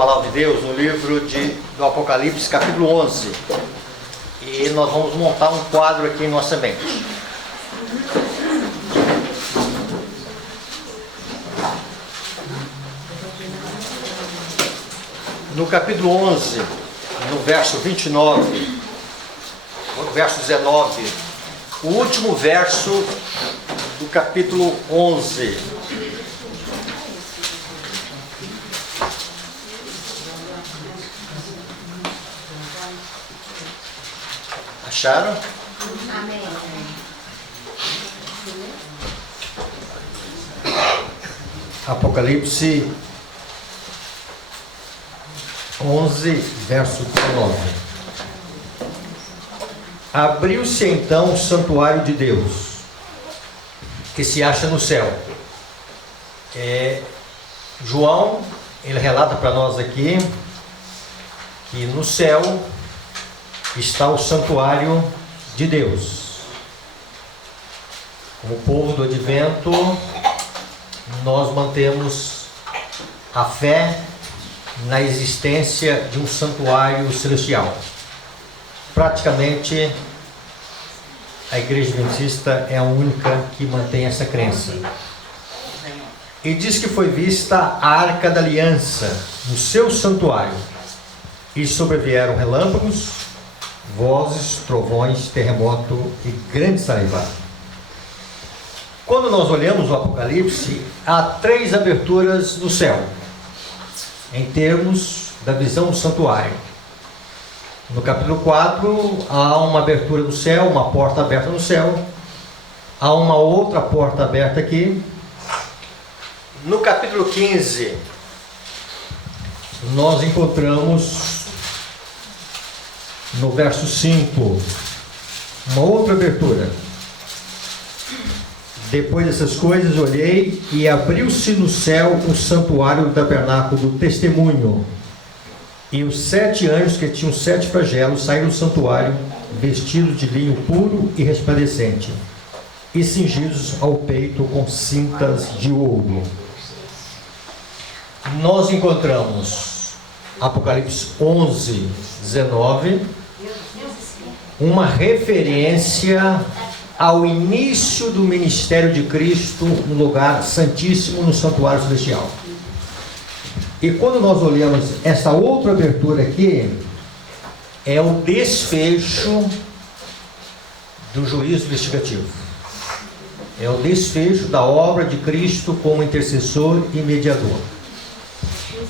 Palavra de Deus no livro do Apocalipse, capítulo 11. E nós vamos montar um quadro aqui em nossa mente. No capítulo 11, no verso 29, no verso 19, o último verso do capítulo 11. Acharam? Amém. Apocalipse 11, verso 19. Abriu-se então o santuário de Deus, que se acha no céu. João, ele relata para nós aqui que no céu está o santuário de Deus. Como povo do advento, nós mantemos a fé na existência de um santuário celestial. Praticamente, a Igreja Adventista é a única que mantém essa crença. E diz que foi vista a Arca da Aliança no seu santuário, e sobrevieram relâmpagos, vozes, trovões, terremoto e grande salivar. Quando nós olhamos o Apocalipse, há 3 aberturas no céu, em termos da visão do santuário. No capítulo 4, há uma abertura no céu, uma porta aberta no céu. Há uma outra porta aberta aqui. No capítulo 15, nós encontramos, no verso 5, uma outra abertura. Depois dessas coisas, olhei e abriu-se no céu o santuário do tabernáculo do testemunho. E os 7 anjos que tinham 7 flagelos saíram do santuário, vestidos de linho puro e resplandecente, e cingidos ao peito com cintas de ouro. Nós encontramos Apocalipse 11, 19, uma referência ao início do ministério de Cristo no lugar santíssimo, no santuário celestial. E quando nós olhamos essa outra abertura aqui, é o desfecho do juízo investigativo. É o desfecho da obra de Cristo como intercessor e mediador.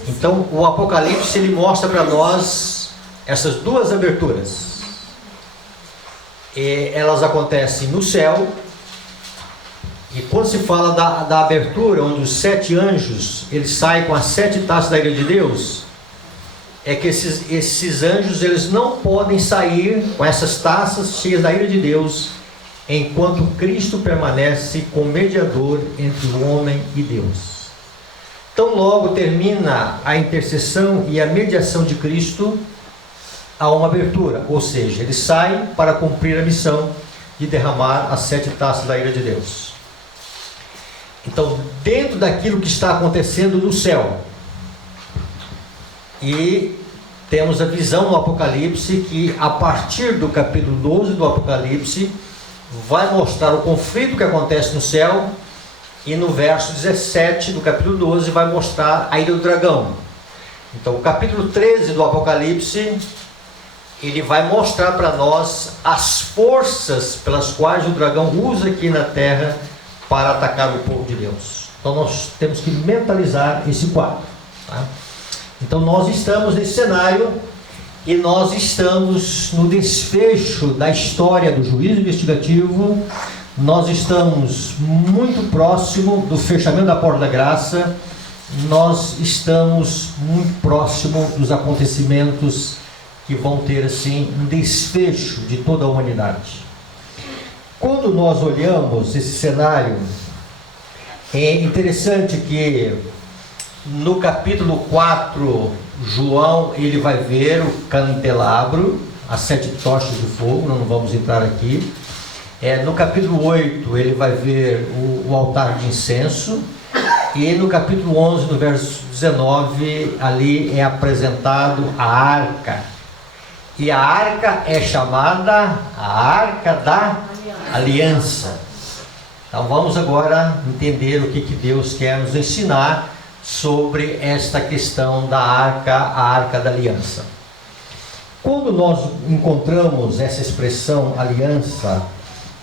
Então, o Apocalipse, ele mostra para nós essas 2 aberturas. Elas acontecem no céu. E quando se fala da abertura, onde os 7 anjos, eles saem com as 7 taças da ira de Deus, é que esses anjos, eles não podem sair com essas taças cheias da ira de Deus, enquanto Cristo permanece como mediador entre o homem e Deus. Então, logo termina a intercessão e a mediação de Cristo, há uma abertura, ou seja, ele sai para cumprir a missão de derramar as 7 taças da ira de Deus. Então, dentro daquilo que está acontecendo no céu, e temos a visão no Apocalipse, que a partir do capítulo 12 do Apocalipse, vai mostrar o conflito que acontece no céu, e no verso 17 do capítulo 12 vai mostrar a ira do dragão. Então, o capítulo 13 do Apocalipse, ele vai mostrar para nós as forças pelas quais o dragão usa aqui na terra para atacar o povo de Deus. Então nós temos que mentalizar esse quadro, tá? Então nós estamos nesse cenário e nós estamos no desfecho da história do juízo investigativo. Nós estamos muito próximo do fechamento da porta da graça. Nós estamos muito próximo dos acontecimentos que vão ter assim um desfecho de toda a humanidade. Quando nós olhamos esse cenário, é interessante que no capítulo 4, João, ele vai ver o candelabro, as 7 tochas de fogo, não vamos entrar aqui. No capítulo 8, ele vai ver o altar de incenso. E no capítulo 11, no verso 19, ali é apresentado a arca. E a arca é chamada a Arca da Aliança. Então vamos agora entender o que Deus quer nos ensinar sobre esta questão da arca, a Arca da Aliança. Quando nós encontramos essa expressão aliança,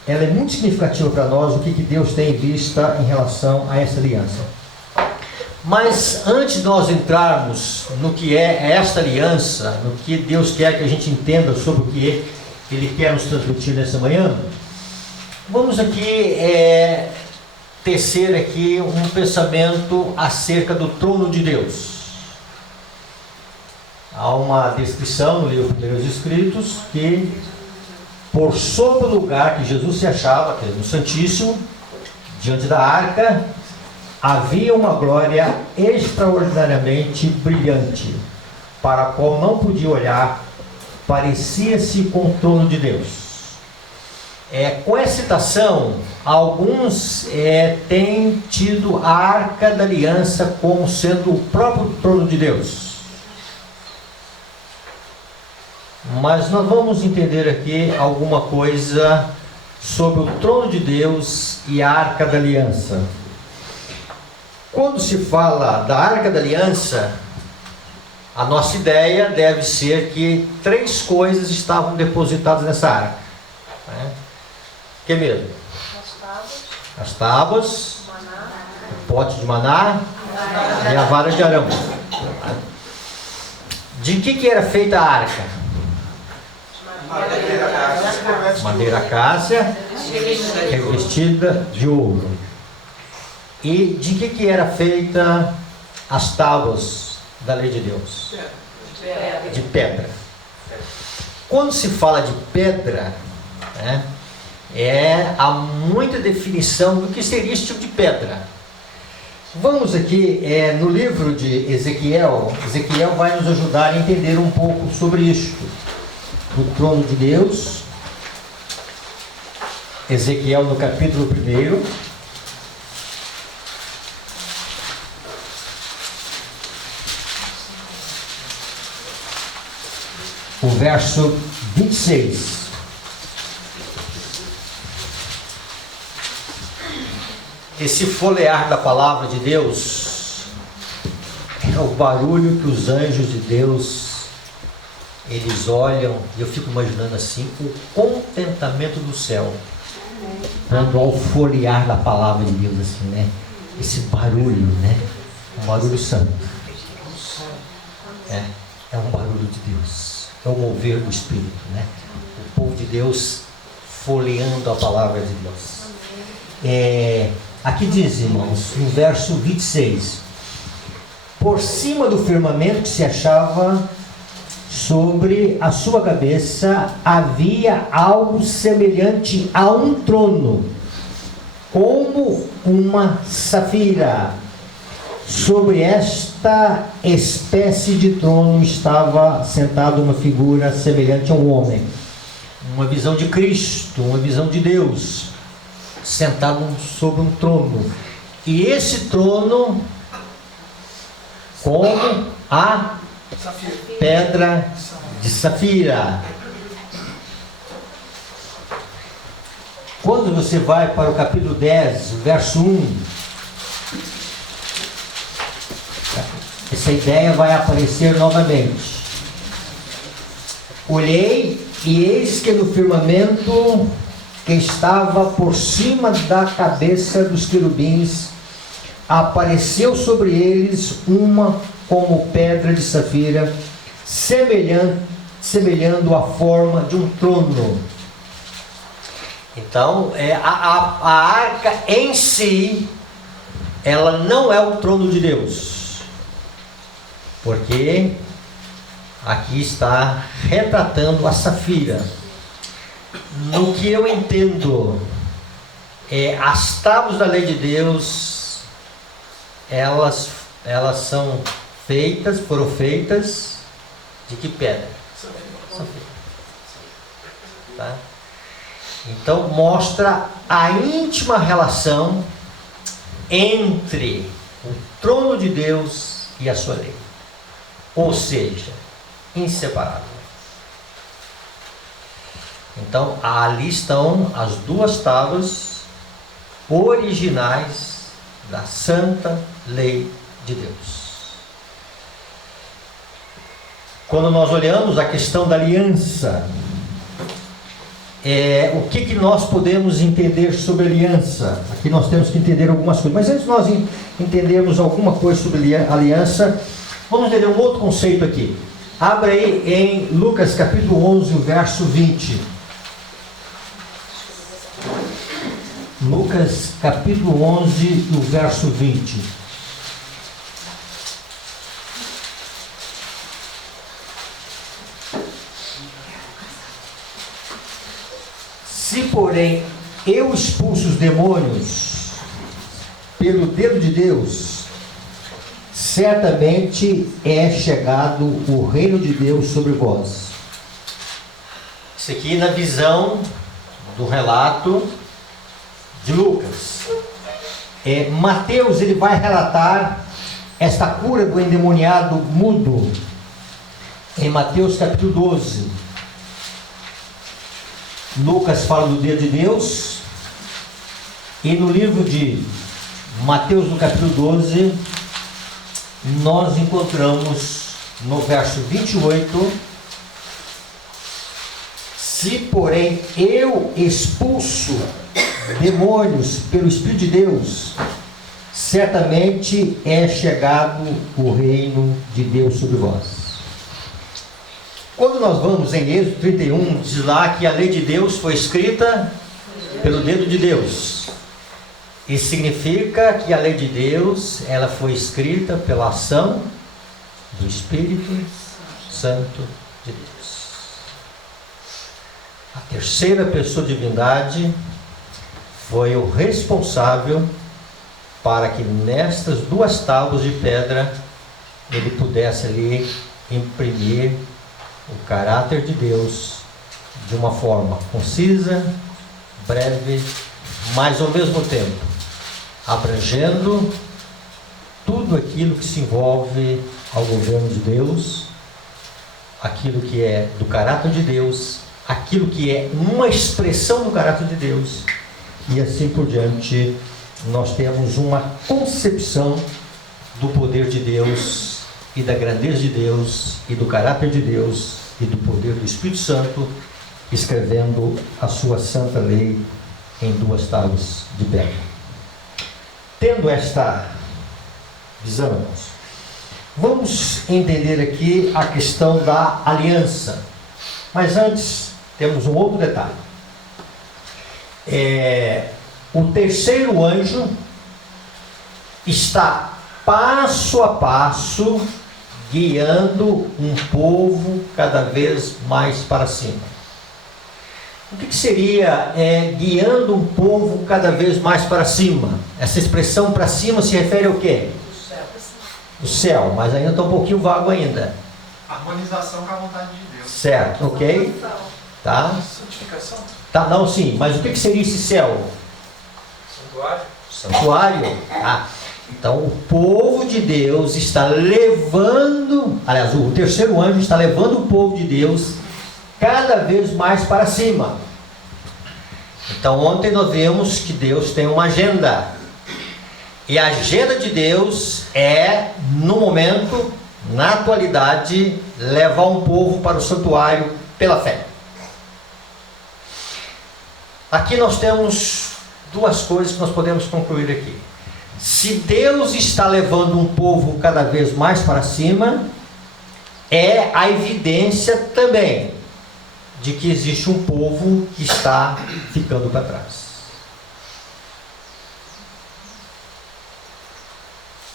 ela é muito significativa para nós, o que Deus tem em vista em relação a essa aliança. Mas antes de nós entrarmos no que é esta aliança, no que Deus quer que a gente entenda sobre o que Ele quer nos transmitir nessa manhã, vamos aqui tecer aqui um pensamento acerca do trono de Deus. Há uma descrição no livro Primeiros Escritos que por sobre o lugar que Jesus se achava, que é no Santíssimo, diante da arca, havia uma glória extraordinariamente brilhante, para a qual não podia olhar, parecia-se com o trono de Deus. Com essa citação, alguns têm tido a Arca da Aliança como sendo o próprio trono de Deus. Mas nós vamos entender aqui alguma coisa sobre o trono de Deus e a Arca da Aliança. Quando se fala da Arca da Aliança, a nossa ideia deve ser que 3 coisas estavam depositadas nessa arca. Que mesmo? As tábuas, o pote de maná e a vara de Arão. De que era feita a arca? Madeira acácia, revestida de ouro. E de que era feita as tábuas da lei de Deus? De pedra. Quando se fala de pedra, há muita definição do que seria esse tipo de pedra. Vamos aqui no livro de Ezequiel. Ezequiel vai nos ajudar a entender um pouco sobre isto. O trono de Deus. Ezequiel no capítulo 1. O verso 26. Esse folhear da palavra de Deus é o barulho que os anjos de Deus eles olham, e eu fico imaginando assim o contentamento do céu quando ao folhear da palavra de Deus assim, esse barulho, um barulho santo, é um barulho de Deus. É o mover do Espírito, O povo de Deus folheando a palavra de Deus. Aqui diz, irmãos, no verso 26: por cima do firmamento que se achava sobre a sua cabeça havia algo semelhante a um trono, como uma safira. Sobre esta espécie de trono estava sentada uma figura semelhante a um homem. Uma visão de Cristo, uma visão de Deus, sentado sobre um trono. E esse trono, como a pedra de safira. Quando você vai para o capítulo 10, verso 1, essa ideia vai aparecer novamente. Olhei, e eis que no firmamento que estava por cima da cabeça dos querubins, apareceu sobre eles uma como pedra de safira, semelhando a forma de um trono. Então, a arca em si, ela não é o trono de Deus. Porque aqui está retratando a safira. No que eu entendo, as tábuas da lei de Deus, elas foram feitas de que pedra? Safira. Tá? Então mostra a íntima relação entre o trono de Deus e a sua lei. Ou seja, inseparável. Então, ali estão as duas tábuas originais da santa lei de Deus. Quando nós olhamos a questão da aliança, o que nós podemos entender sobre aliança? Aqui nós temos que entender algumas coisas. Mas antes de nós entendermos alguma coisa sobre aliança, vamos entender um outro conceito aqui. Abra aí em Lucas capítulo 11, o verso 20. Lucas capítulo 11, o verso 20. Se, porém, eu expulso os demônios pelo dedo de Deus, certamente é chegado o reino de Deus sobre vós. Isso aqui na visão do relato de Lucas. Mateus, ele vai relatar esta cura do endemoniado mudo em Mateus capítulo 12. Lucas fala do dedo de Deus, e no livro de Mateus, no capítulo 12, nós encontramos no verso 28: se, porém, eu expulso demônios pelo Espírito de Deus, certamente é chegado o reino de Deus sobre vós. Quando nós vamos em Êxodo 31, diz lá que a lei de Deus foi escrita pelo dedo de Deus. Isso significa que a lei de Deus, ela foi escrita pela ação do Espírito Santo de Deus. A terceira pessoa de divindade foi o responsável para que nestas duas tábuas de pedra ele pudesse ali imprimir o caráter de Deus de uma forma concisa, breve, mas ao mesmo tempo abrangendo tudo aquilo que se envolve ao governo de Deus, aquilo que é do caráter de Deus, aquilo que é uma expressão do caráter de Deus, e assim por diante. Nós temos uma concepção do poder de Deus e da grandeza de Deus e do caráter de Deus e do poder do Espírito Santo, escrevendo a sua santa lei em duas tábuas de pedra. Tendo esta visão, irmãos, vamos entender aqui a questão da aliança. Mas antes, temos um outro detalhe. O terceiro anjo está passo a passo guiando um povo cada vez mais para cima. O que seria guiando um povo cada vez mais para cima? Essa expressão para cima se refere ao quê? O céu, mas ainda está um pouquinho vago ainda. Harmonização com a vontade de Deus. Certo, ok? Tá? Santificação. Tá, não, sim, mas o que seria esse céu? Santuário. Santuário. Ah, então o povo de Deus está levando, aliás, o terceiro anjo está levando o povo de Deus cada vez mais para cima. Então ontem nós vimos que Deus tem uma agenda. E a agenda de Deus é, no momento, na atualidade, levar um povo para o santuário pela fé. Aqui nós temos duas coisas que nós podemos concluir aqui. Se Deus está levando um povo cada vez mais para cima, é a evidência também de que existe um povo que está ficando para trás.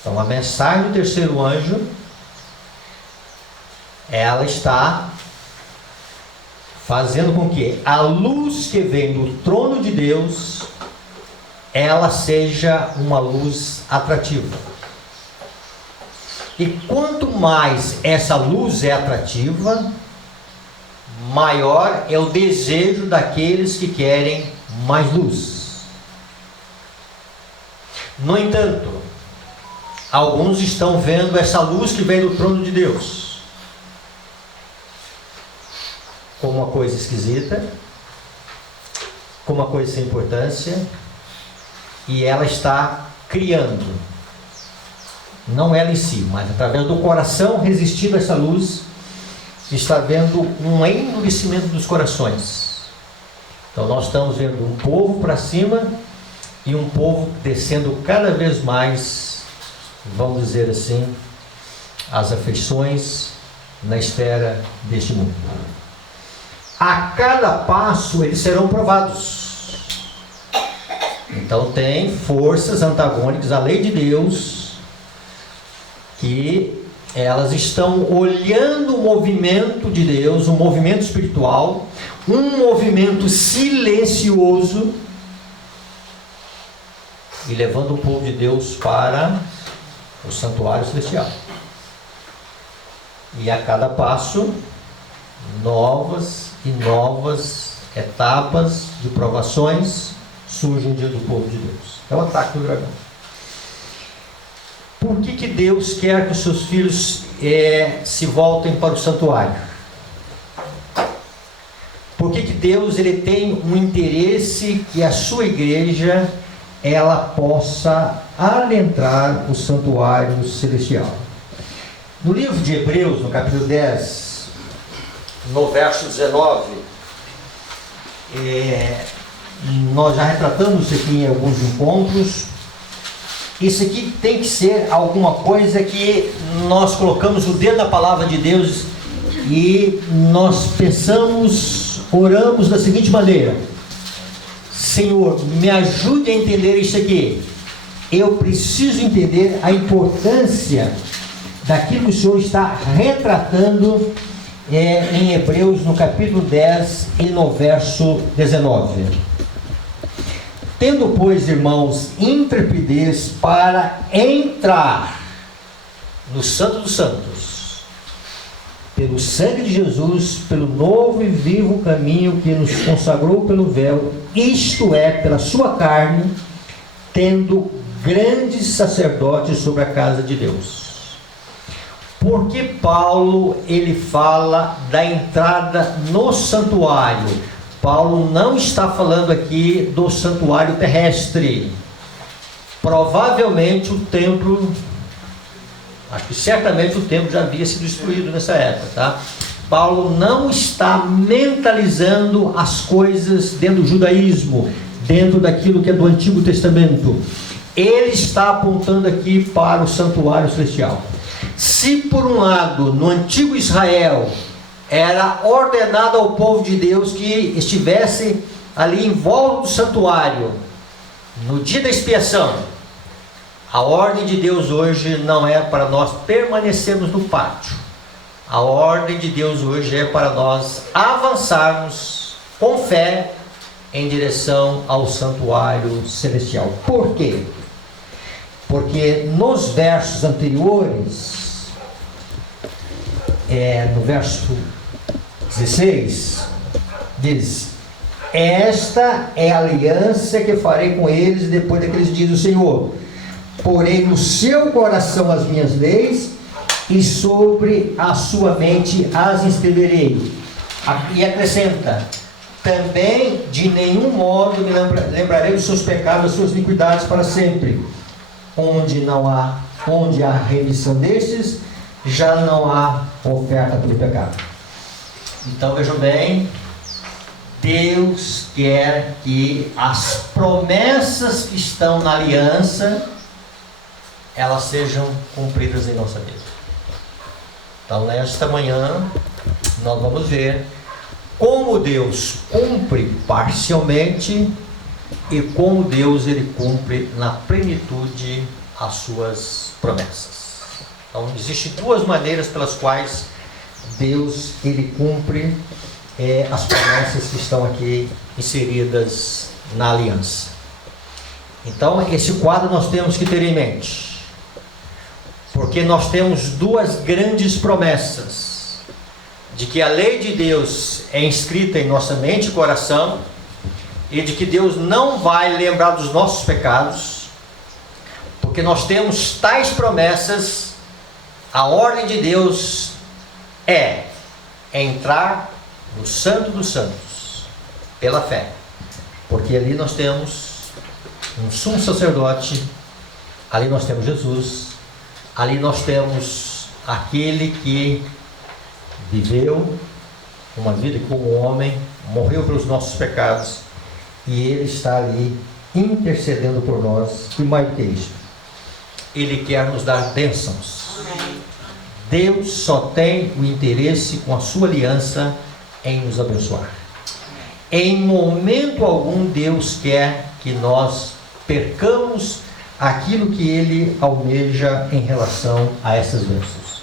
Então a mensagem do terceiro anjo, ela está fazendo com que a luz que vem do trono de Deus, ela seja uma luz atrativa. E quanto mais essa luz é atrativa, maior é o desejo daqueles que querem mais luz. No entanto, alguns estão vendo essa luz que vem do trono de Deus como uma coisa esquisita, como uma coisa sem importância, e ela está criando, não ela em si, mas através do coração resistindo a essa luz, está vendo um endurecimento dos corações. Então nós estamos vendo um povo para cima e um povo descendo cada vez mais, vamos dizer assim, as afeições na esfera deste mundo. A cada passo eles serão provados. Então tem forças antagônicas à lei de Deus, que elas estão olhando o movimento de Deus, um movimento espiritual, um movimento silencioso, e levando o povo de Deus para o santuário celestial. E a cada passo, novas e novas etapas de provações surgem diante do povo de Deus. É o ataque do dragão. Por que Deus quer que os seus filhos se voltem para o santuário? Por que Deus tem um interesse que a sua igreja ela possa adentrar o santuário celestial? No livro de Hebreus, no capítulo 10, no verso 19, nós já retratamos isso aqui em alguns encontros. Isso aqui tem que ser alguma coisa que nós colocamos o dedo na palavra de Deus e nós pensamos, oramos da seguinte maneira: Senhor, me ajude a entender isso aqui. Eu preciso entender a importância daquilo que o Senhor está retratando em Hebreus, no capítulo 10 e no verso 19. Tendo, pois, irmãos, intrepidez para entrar no Santo dos Santos, pelo sangue de Jesus, pelo novo e vivo caminho que nos consagrou pelo véu, isto é, pela sua carne, tendo grandes sacerdotes sobre a casa de Deus. Porque Paulo, ele fala da entrada no santuário. Paulo não está falando aqui do santuário terrestre. Provavelmente o templo, acho que certamente o templo já havia sido destruído nessa época, tá? Paulo não está mentalizando as coisas dentro do judaísmo, dentro daquilo que é do Antigo Testamento. Ele está apontando aqui para o santuário celestial. Se por um lado, no antigo Israel, era ordenado ao povo de Deus que estivesse ali em volta do santuário, no dia da expiação, a ordem de Deus hoje não é para nós permanecermos no pátio. A ordem de Deus hoje é para nós avançarmos com fé em direção ao santuário celestial. Por quê? Porque nos versos anteriores, no verso 16, diz: esta é a aliança que farei com eles depois daqueles dias do Senhor. Porém no seu coração as minhas leis, e sobre a sua mente as escreverei. E acrescenta: também de nenhum modo me lembrarei dos seus pecados, das suas iniquidades para sempre. Onde há remissão destes, já não há oferta pelo pecado. Então vejam bem, Deus quer que as promessas que estão na aliança, elas sejam cumpridas em nossa vida. Então nesta manhã nós vamos ver como Deus cumpre parcialmente e como Deus ele cumpre na plenitude as suas promessas. Então existem duas maneiras pelas quais Deus ele cumpre as promessas que estão aqui inseridas na aliança. Então esse quadro nós temos que ter em mente, porque nós temos duas grandes promessas: de que a lei de Deus é inscrita em nossa mente e coração, e de que Deus não vai lembrar dos nossos pecados, porque nós temos tais promessas, a ordem de Deus é entrar no Santo dos Santos, pela fé. Porque ali nós temos um sumo sacerdote, ali nós temos Jesus, ali nós temos aquele que viveu uma vida como homem, morreu pelos nossos pecados, e Ele está ali intercedendo por nós. E mais do que isso, Ele quer nos dar bênçãos. Deus só tem o interesse com a sua aliança em nos abençoar. Em momento algum Deus quer que nós percamos aquilo que Ele almeja em relação a essas bênçãos.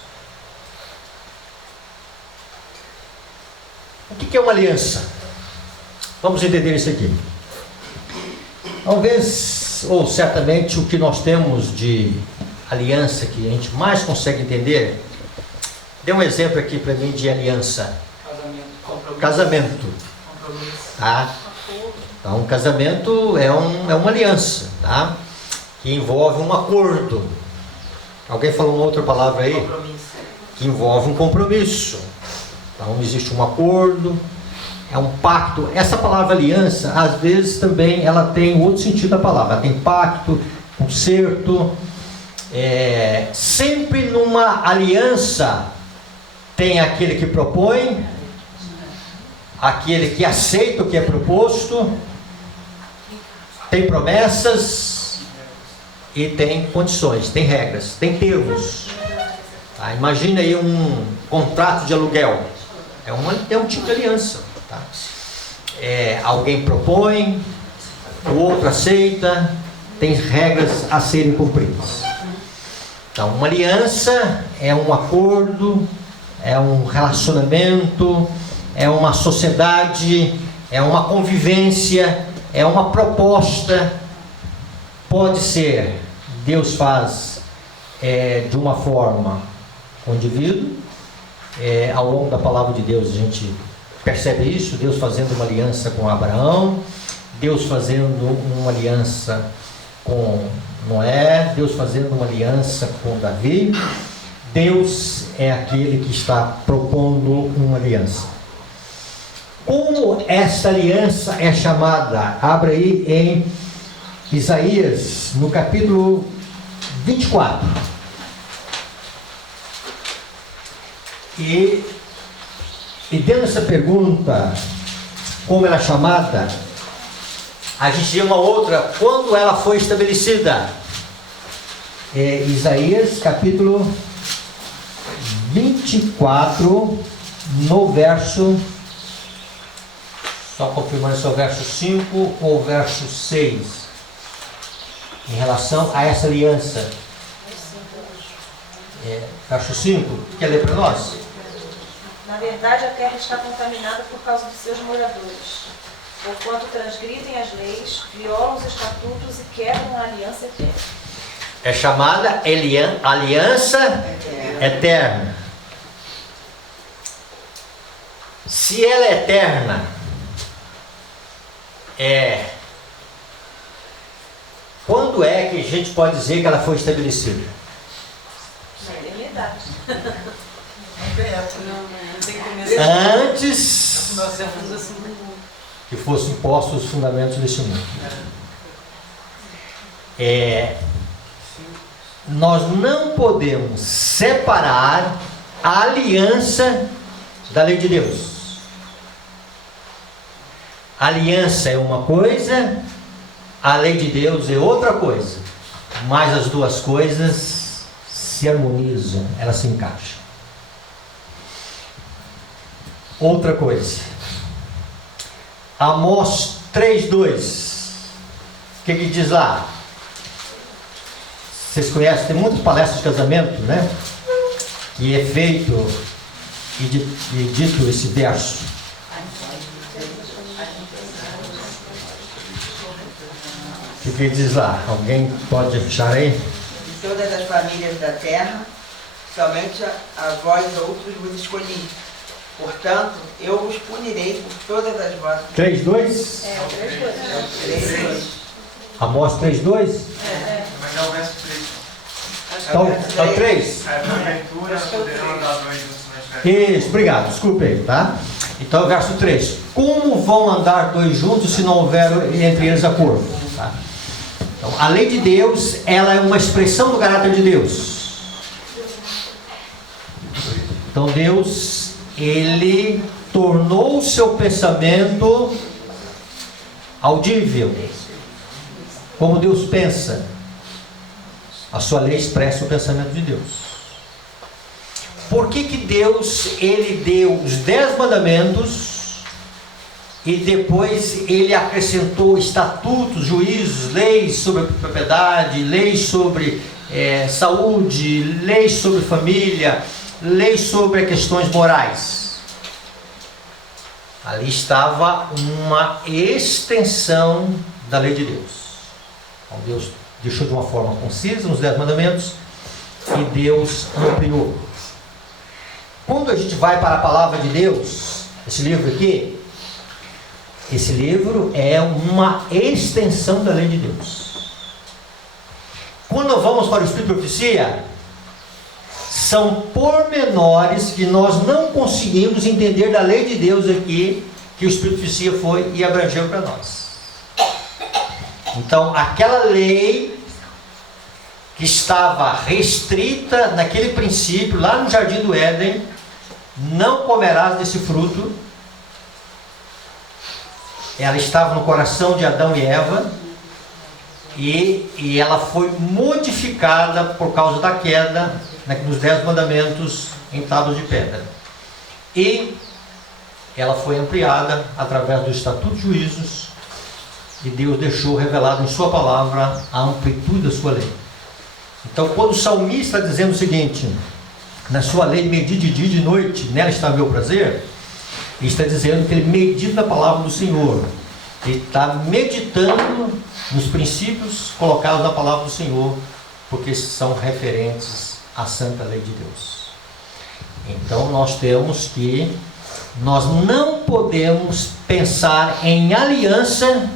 O que é uma aliança? Vamos entender isso aqui. Talvez, ou certamente, o que nós temos de aliança que a gente mais consegue entender. Dê um exemplo aqui para mim de aliança. Casamento. Tá? Então, um casamento é uma aliança, tá? Que envolve um acordo. Alguém falou uma outra palavra aí? Compromisso. Que envolve um compromisso. Então, existe um acordo, é um pacto. Essa palavra aliança, às vezes também ela tem outro sentido da palavra. Ela tem pacto, concerto. Sempre numa aliança tem aquele que propõe, aquele que aceita o que é proposto, tem promessas e tem condições, tem regras, tem termos. Tá? Imagina aí um contrato de aluguel, é um tipo de aliança. Tá? Alguém propõe, o outro aceita, tem regras a serem cumpridas. Então, uma aliança é um acordo, é um relacionamento, é uma sociedade, é uma convivência, é uma proposta. Pode ser, Deus faz de uma forma com o indivíduo. Ao longo da palavra de Deus a gente percebe isso, Deus fazendo uma aliança com Abraão, Deus fazendo uma aliança com Noé, Deus fazendo uma aliança com Davi. Deus é aquele que está propondo uma aliança. Como essa aliança é chamada? Abra aí em Isaías, no capítulo 24. E dentro dessa pergunta, como ela é chamada, a gente tem uma outra, quando ela foi estabelecida. Isaías, capítulo 24, no verso, só confirmando se é o verso 5 ou o verso 6, em relação a essa aliança. Verso 5, quer ler para nós? Na verdade, a terra está contaminada por causa dos seus moradores, porquanto transgridem as leis, violam os estatutos e quebram a aliança eterna. É chamada aliança eterna. Se ela é eterna, quando é que a gente pode dizer que ela foi estabelecida? Na eternidade. Antes que fossem postos os fundamentos deste mundo. Nós não podemos separar a aliança da lei de Deus. A aliança é uma coisa, a lei de Deus é outra coisa. Mas as duas coisas se harmonizam, elas se encaixam. Outra coisa. Amós 3:2. O que diz lá? Vocês conhecem, tem muitas palestras de casamento, né? Que é feito e dito esse verso. O que diz lá? Alguém pode achar aí? De todas as famílias da terra, somente a vós outros vos escolhi. Portanto, eu vos punirei por todas as vossas... 3:2? 3:2. Amós 3:2? Mas é o verso 3. Então, 3. Porventura poderão andar dois juntos se não estiverem. Isso, obrigado, desculpe aí, tá? Então, verso 3. Como vão andar dois juntos se não houver entre eles acordo? Tá? Então, a lei de Deus, ela é uma expressão do caráter de Deus. Então, Deus, Ele tornou o seu pensamento audível. Como Deus pensa. A sua lei expressa o pensamento de Deus. Por que Deus, Ele deu os 10 mandamentos e depois Ele acrescentou estatutos, juízos, leis sobre propriedade, leis sobre saúde, leis sobre família, leis sobre questões morais? Ali estava uma extensão da lei de Deus. Então Deus deixou de uma forma concisa nos 10 mandamentos e Deus ampliou. Quando a gente vai para a palavra de Deus, esse livro aqui, esse livro é uma extensão da lei de Deus. Quando vamos para o Espírito de Profecia, são pormenores que nós não conseguimos entender da lei de Deus aqui, que o Espírito de Profecia foi e abrangeu para nós. Então, aquela lei que estava restrita naquele princípio, lá no Jardim do Éden, não comerás desse fruto, ela estava no coração de Adão e Eva, e ela foi modificada por causa da queda nos 10 mandamentos em tábuas de pedra. E ela foi ampliada através do Estatuto de Juízos, e Deus deixou revelado em sua palavra a amplitude da sua lei. Então, quando o salmista está dizendo o seguinte: na sua lei medite de dia e de noite, nela está meu prazer, ele está dizendo que ele medita na palavra do Senhor. Ele está meditando nos princípios colocados na palavra do Senhor, porque são referentes à santa lei de Deus. Então nós não podemos pensar em aliança,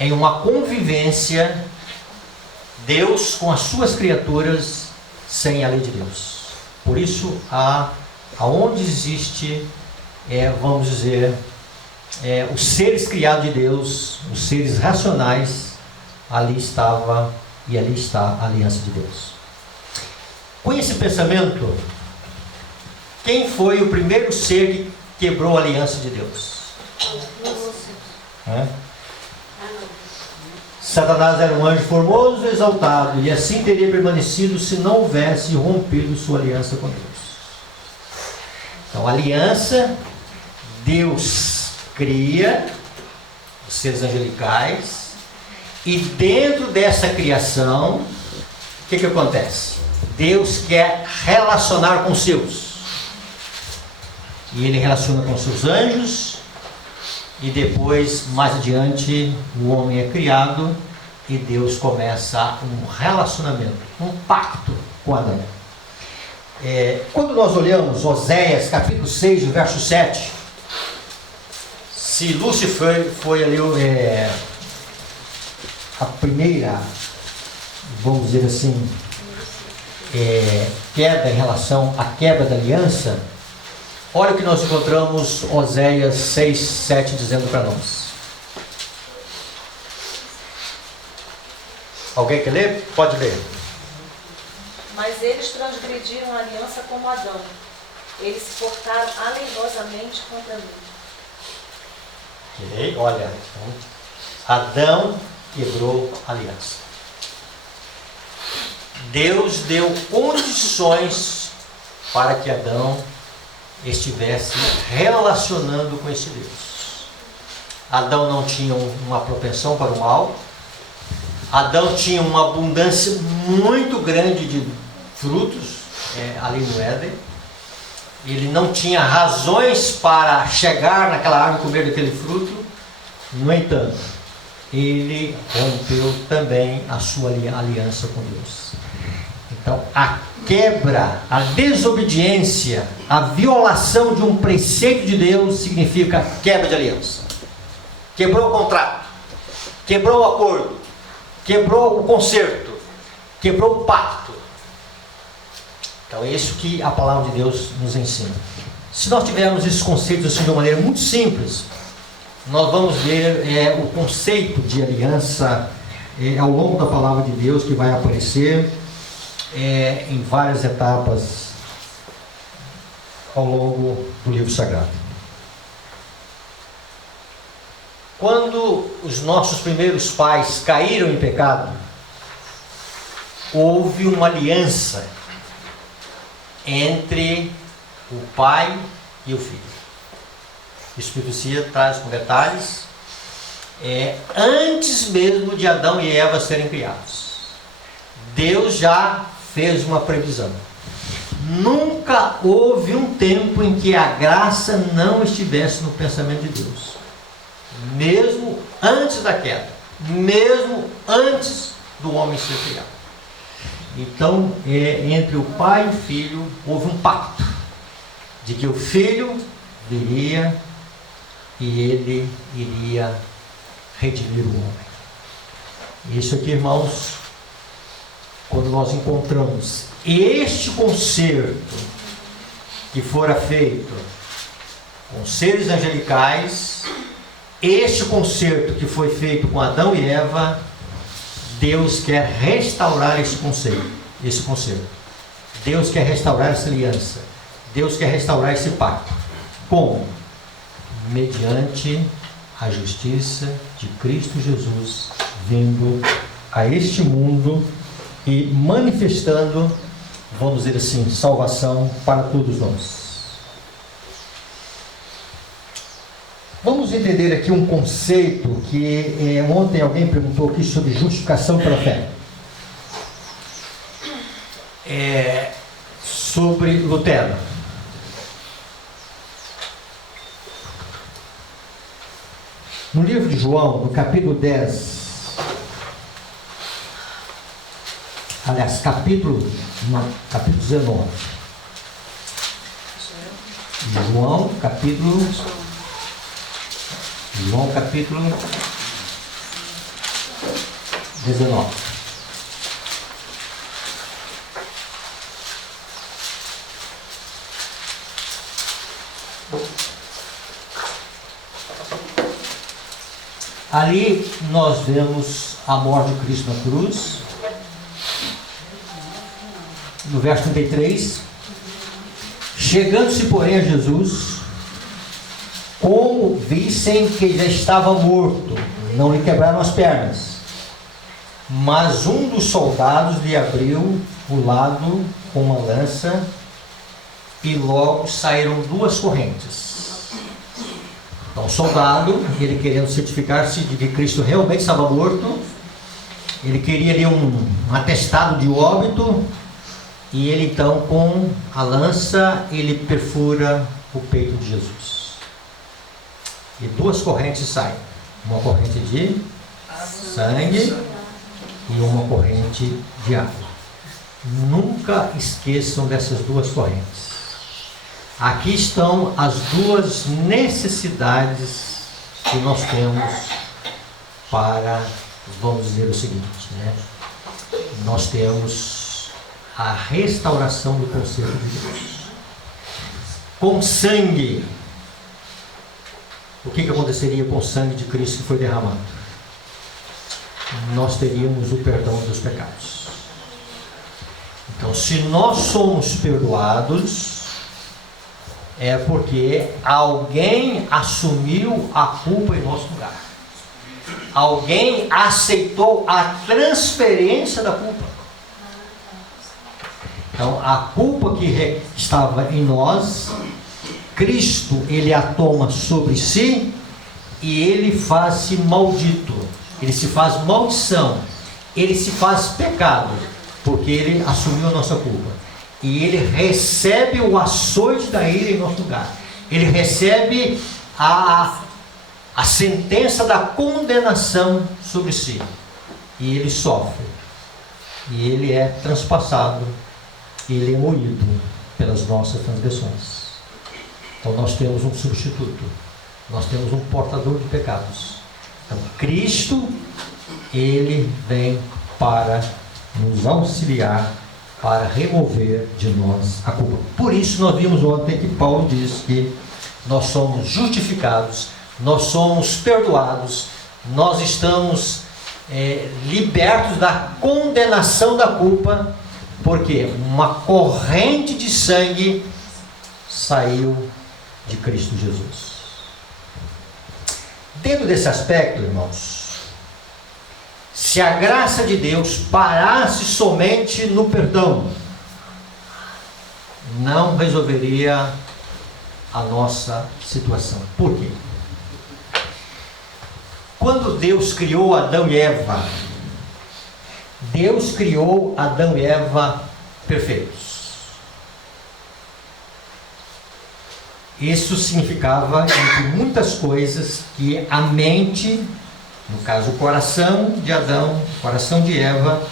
em uma convivência, Deus com as suas criaturas, sem a lei de Deus. Por isso, aonde existe, vamos dizer, os seres criados de Deus, os seres racionais, ali estava e ali está a aliança de Deus. Com esse pensamento, quem foi o primeiro ser que quebrou a aliança de Deus? Satanás era um anjo formoso e exaltado, e assim teria permanecido se não houvesse rompido sua aliança com Deus. Então, a aliança, Deus cria os seres angelicais, e dentro dessa criação, o que acontece? Deus quer relacionar com os seus, e Ele relaciona com os seus anjos, e depois, mais adiante, o homem é criado, e Deus começa um relacionamento, um pacto com Adão. Quando nós olhamos Oséias capítulo 6, verso 7, se Lúcifer foi ali a primeira, vamos dizer assim, queda em relação à quebra da aliança, olha o que nós encontramos Oséias 6, 7 dizendo para nós. Alguém quer ler? Pode ler. Mas eles transgrediram a aliança como Adão. Eles se portaram aleivosamente contra mim. Ok, olha. Então, Adão quebrou a aliança. Deus deu condições para que Adão estivesse relacionando com esse Deus. Adão não tinha uma propensão para o mal. Adão tinha uma abundância muito grande de frutos ali no Éden. Ele não tinha razões para chegar naquela árvore e comer daquele fruto. No entanto, ele rompeu também a sua aliança com Deus. Então, a quebra, a desobediência, a violação de um preceito de Deus significa quebra de aliança. Quebrou o contrato, quebrou o acordo, quebrou o concerto. quebrou o pacto. Então é isso que a palavra de Deus nos ensina. Se nós tivermos esses conceitos assim de uma maneira muito simples, nós vamos ver o conceito de aliança ao longo da palavra de Deus, que vai aparecer em várias etapas ao longo do livro sagrado. Quando os nossos primeiros pais caíram em pecado, houve uma aliança entre o pai e o filho. Isso que Lucia traz com detalhes, antes mesmo de Adão e Eva serem criados. Deus já fez uma previsão. Nunca houve um tempo em que a graça não estivesse no pensamento de Deus. Mesmo antes da queda, mesmo antes do homem ser criado. Então, entre o pai e o filho, houve um pacto de que o filho viria e ele iria redimir o homem. Isso aqui, irmãos, quando nós encontramos este concerto que fora feito com seres angelicais, este concerto que foi feito com Adão e Eva, Deus quer restaurar esse concerto. Deus quer restaurar essa aliança. Deus quer restaurar esse pacto. Como? Mediante a justiça de Cristo Jesus vindo a este mundo e manifestando, vamos dizer assim, salvação para todos nós. Vamos entender aqui um conceito que ontem alguém perguntou aqui sobre justificação pela fé. Sobre Lutero. No livro de João, no capítulo 10, aliás, capítulo 19. João, capítulo 19. Ali nós vemos a morte de Cristo na cruz. No verso 33, chegando-se porém a Jesus, como vissem que já estava morto, não lhe quebraram as pernas. Mas um dos soldados lhe abriu o lado com uma lança, e logo saíram duas correntes. Então, o soldado, ele querendo certificar-se de que Cristo realmente estava morto, ele queria ali um atestado de óbito, e ele então, com a lança, ele perfura o peito de Jesus. E duas correntes saem. Uma corrente de sangue e uma corrente de água. Nunca esqueçam dessas duas correntes. Aqui estão as duas necessidades que nós temos para, vamos dizer o seguinte, né? Nós temos a restauração do conceito de Deus. Com sangue. O que aconteceria com o sangue de Cristo que foi derramado? Nós teríamos o perdão dos pecados. Então, se nós somos perdoados, é porque alguém assumiu a culpa em nosso lugar. Alguém aceitou a transferência da culpa. Então, a culpa que estava em nós, Cristo, ele a toma sobre si e ele faz-se maldito. Ele se faz maldição. Ele se faz pecado, porque ele assumiu a nossa culpa. E ele recebe o açoite da ira em nosso lugar. Ele recebe a sentença da condenação sobre si. E ele sofre. E ele é transpassado. E ele é moído pelas nossas transgressões. Então nós temos um substituto. Nós temos um portador de pecados. Então Cristo, ele vem para nos auxiliar para remover de nós a culpa. Por isso nós vimos ontem que Paulo diz que nós somos justificados, nós somos perdoados, nós estamos libertos da condenação da culpa, porque uma corrente de sangue saiu de Cristo Jesus. Dentro desse aspecto, irmãos, se a graça de Deus parasse somente no perdão, não resolveria a nossa situação. Por quê? Quando Deus criou Adão e Eva, Deus criou Adão e Eva perfeitos. Isso significava, entre muitas coisas, que a mente, no caso o coração de Adão, o coração de Eva,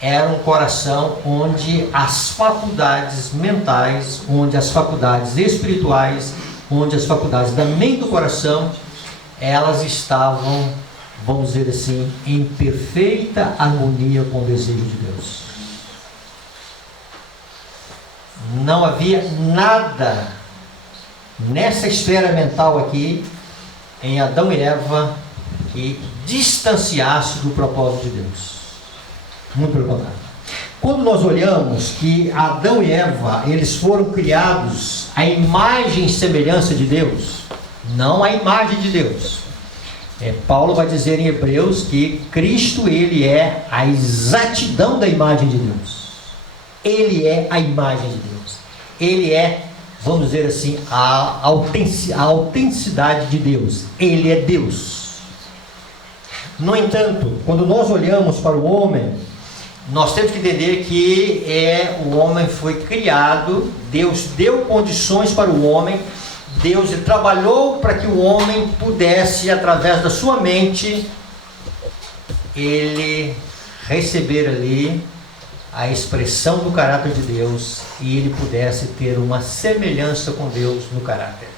era um coração onde as faculdades mentais, onde as faculdades espirituais, onde as faculdades da mente do coração, elas estavam, vamos dizer assim, em perfeita harmonia com o desejo de Deus. Não havia nada nessa esfera mental aqui, em Adão e Eva, que distanciasse do propósito de Deus. Muito pelo contrário. Quando nós olhamos que Adão e Eva, eles foram criados à imagem e semelhança de Deus, não a imagem de Deus. Paulo vai dizer em Hebreus que Cristo, ele é a exatidão da imagem de Deus. Ele é a imagem de Deus. Ele é, vamos dizer assim, a autenticidade de Deus. Ele é Deus. No entanto, quando nós olhamos para o homem, nós temos que entender que o homem foi criado, Deus deu condições para o homem, Deus trabalhou para que o homem pudesse, através da sua mente, ele receber ali a expressão do caráter de Deus e ele pudesse ter uma semelhança com Deus no caráter.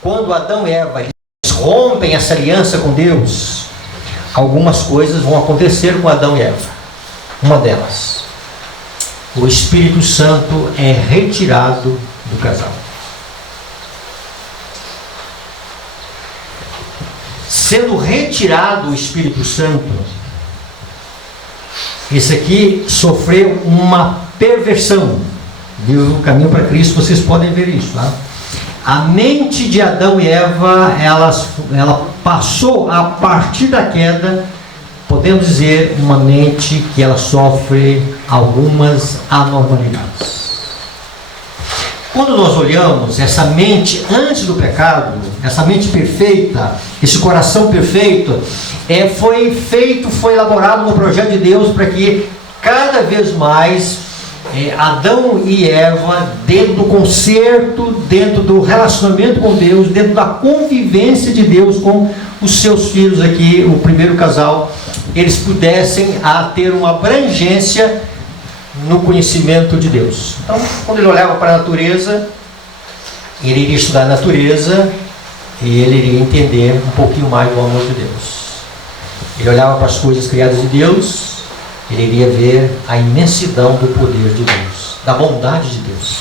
Quando Adão e Eva rompem essa aliança com Deus, algumas coisas vão acontecer com Adão e Eva. Uma delas, o Espírito Santo é retirado do casal. Sendo retirado o Espírito Santo, esse aqui sofreu uma perversão. Deu o caminho para Cristo, vocês podem ver isso, tá? A mente de Adão e Eva, ela passou a partir da queda, podemos dizer, uma mente que ela sofre algumas anormalidades. Quando nós olhamos essa mente antes do pecado, essa mente perfeita, esse coração perfeito, foi elaborado no projeto de Deus para que cada vez mais Adão e Eva, dentro do concerto, dentro do relacionamento com Deus, dentro da convivência de Deus com os seus filhos aqui, o primeiro casal, eles pudessem ter uma abrangência no conhecimento de Deus. Então, quando ele olhava para a natureza, ele iria estudar a natureza e ele iria entender um pouquinho mais do amor de Deus. Ele olhava para as coisas criadas de Deus, ele iria ver a imensidão do poder de Deus, da bondade de Deus.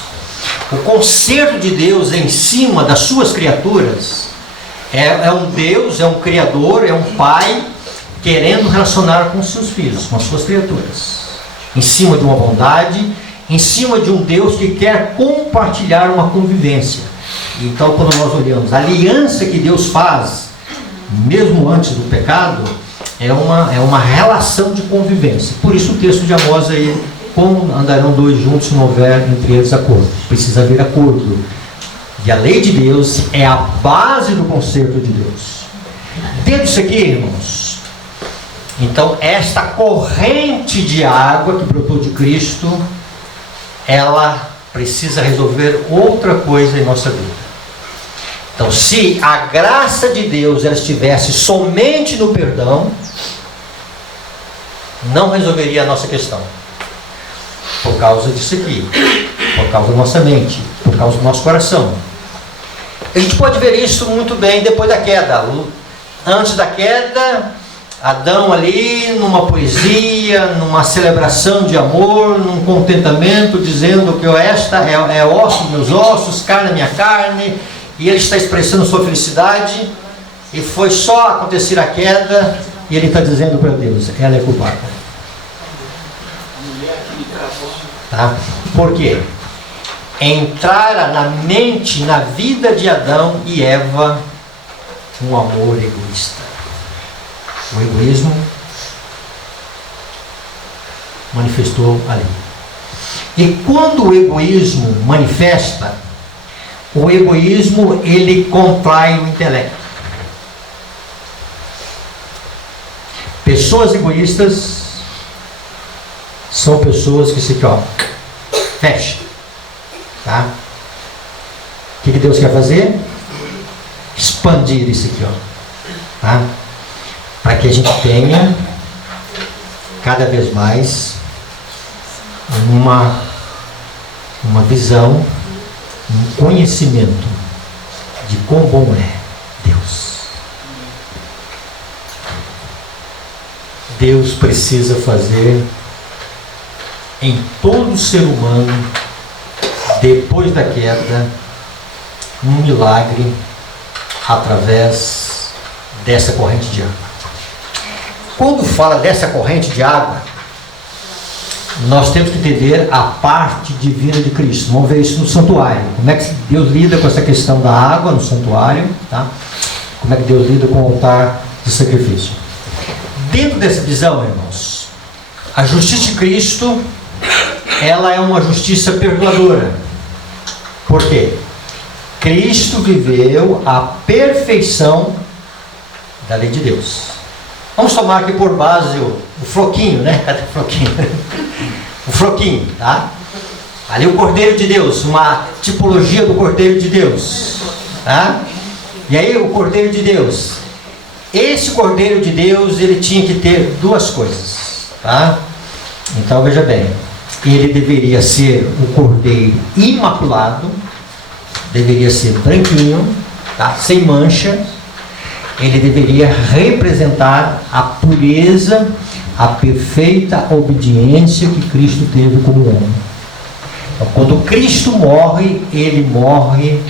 O concerto de Deus em cima das suas criaturas é um Deus, é um Criador, é um Pai querendo relacionar com os seus filhos, com as suas criaturas. Em cima de uma bondade, em cima de um Deus que quer compartilhar uma convivência. Então, quando nós olhamos a aliança que Deus faz, mesmo antes do pecado, é uma relação de convivência. Por isso o texto de Amós aí, como andarão dois juntos se não houver entre eles acordo? Precisa haver acordo. E a lei de Deus é a base do concerto de Deus. Dentro disso aqui, irmãos, então esta corrente de água que brotou de Cristo, ela precisa resolver outra coisa em nossa vida. Então, se a graça de Deus ela estivesse somente no perdão, não resolveria a nossa questão. Por causa disso aqui, por causa da nossa mente, por causa do nosso coração. A gente pode ver isso muito bem depois da queda. Antes da queda, Adão ali numa poesia, numa celebração de amor, num contentamento, dizendo que esta é osso dos meus ossos, carne da minha carne, e ele está expressando sua felicidade, e foi só acontecer a queda, e ele está dizendo para Deus, ela é culpada. Tá? Por quê? Entrara na mente, na vida de Adão e Eva, um amor egoísta. O egoísmo manifestou ali. E quando o egoísmo manifesta, o egoísmo ele contrai o intelecto. Pessoas egoístas são pessoas que se fecham. Tá? O que Deus quer fazer? Expandir isso aqui, tá? Para que a gente tenha cada vez mais uma visão, um conhecimento de quão bom é Deus. Deus precisa fazer em todo ser humano, depois da queda, um milagre através dessa corrente de água. Quando fala dessa corrente de água, nós temos que entender a parte divina de Cristo. Vamos ver isso no santuário. Como é que Deus lida com essa questão da água no santuário, tá? Como é que Deus lida com o altar de sacrifício. Dentro dessa visão, irmãos, a justiça de Cristo, ela é uma justiça perdoadora. Por quê? Cristo viveu a perfeição da lei de Deus. Vamos tomar aqui por base o floquinho, né? Cadê o floquinho? O floquinho, tá? Ali o Cordeiro de Deus, uma tipologia do Cordeiro de Deus, tá? E aí o Cordeiro de Deus, esse Cordeiro de Deus, ele tinha que ter duas coisas, tá? Então veja bem, ele deveria ser o Cordeiro imaculado, deveria ser branquinho, tá? Sem mancha. Ele deveria representar a pureza, a perfeita obediência que Cristo teve como homem. Então, quando Cristo morre, ele morre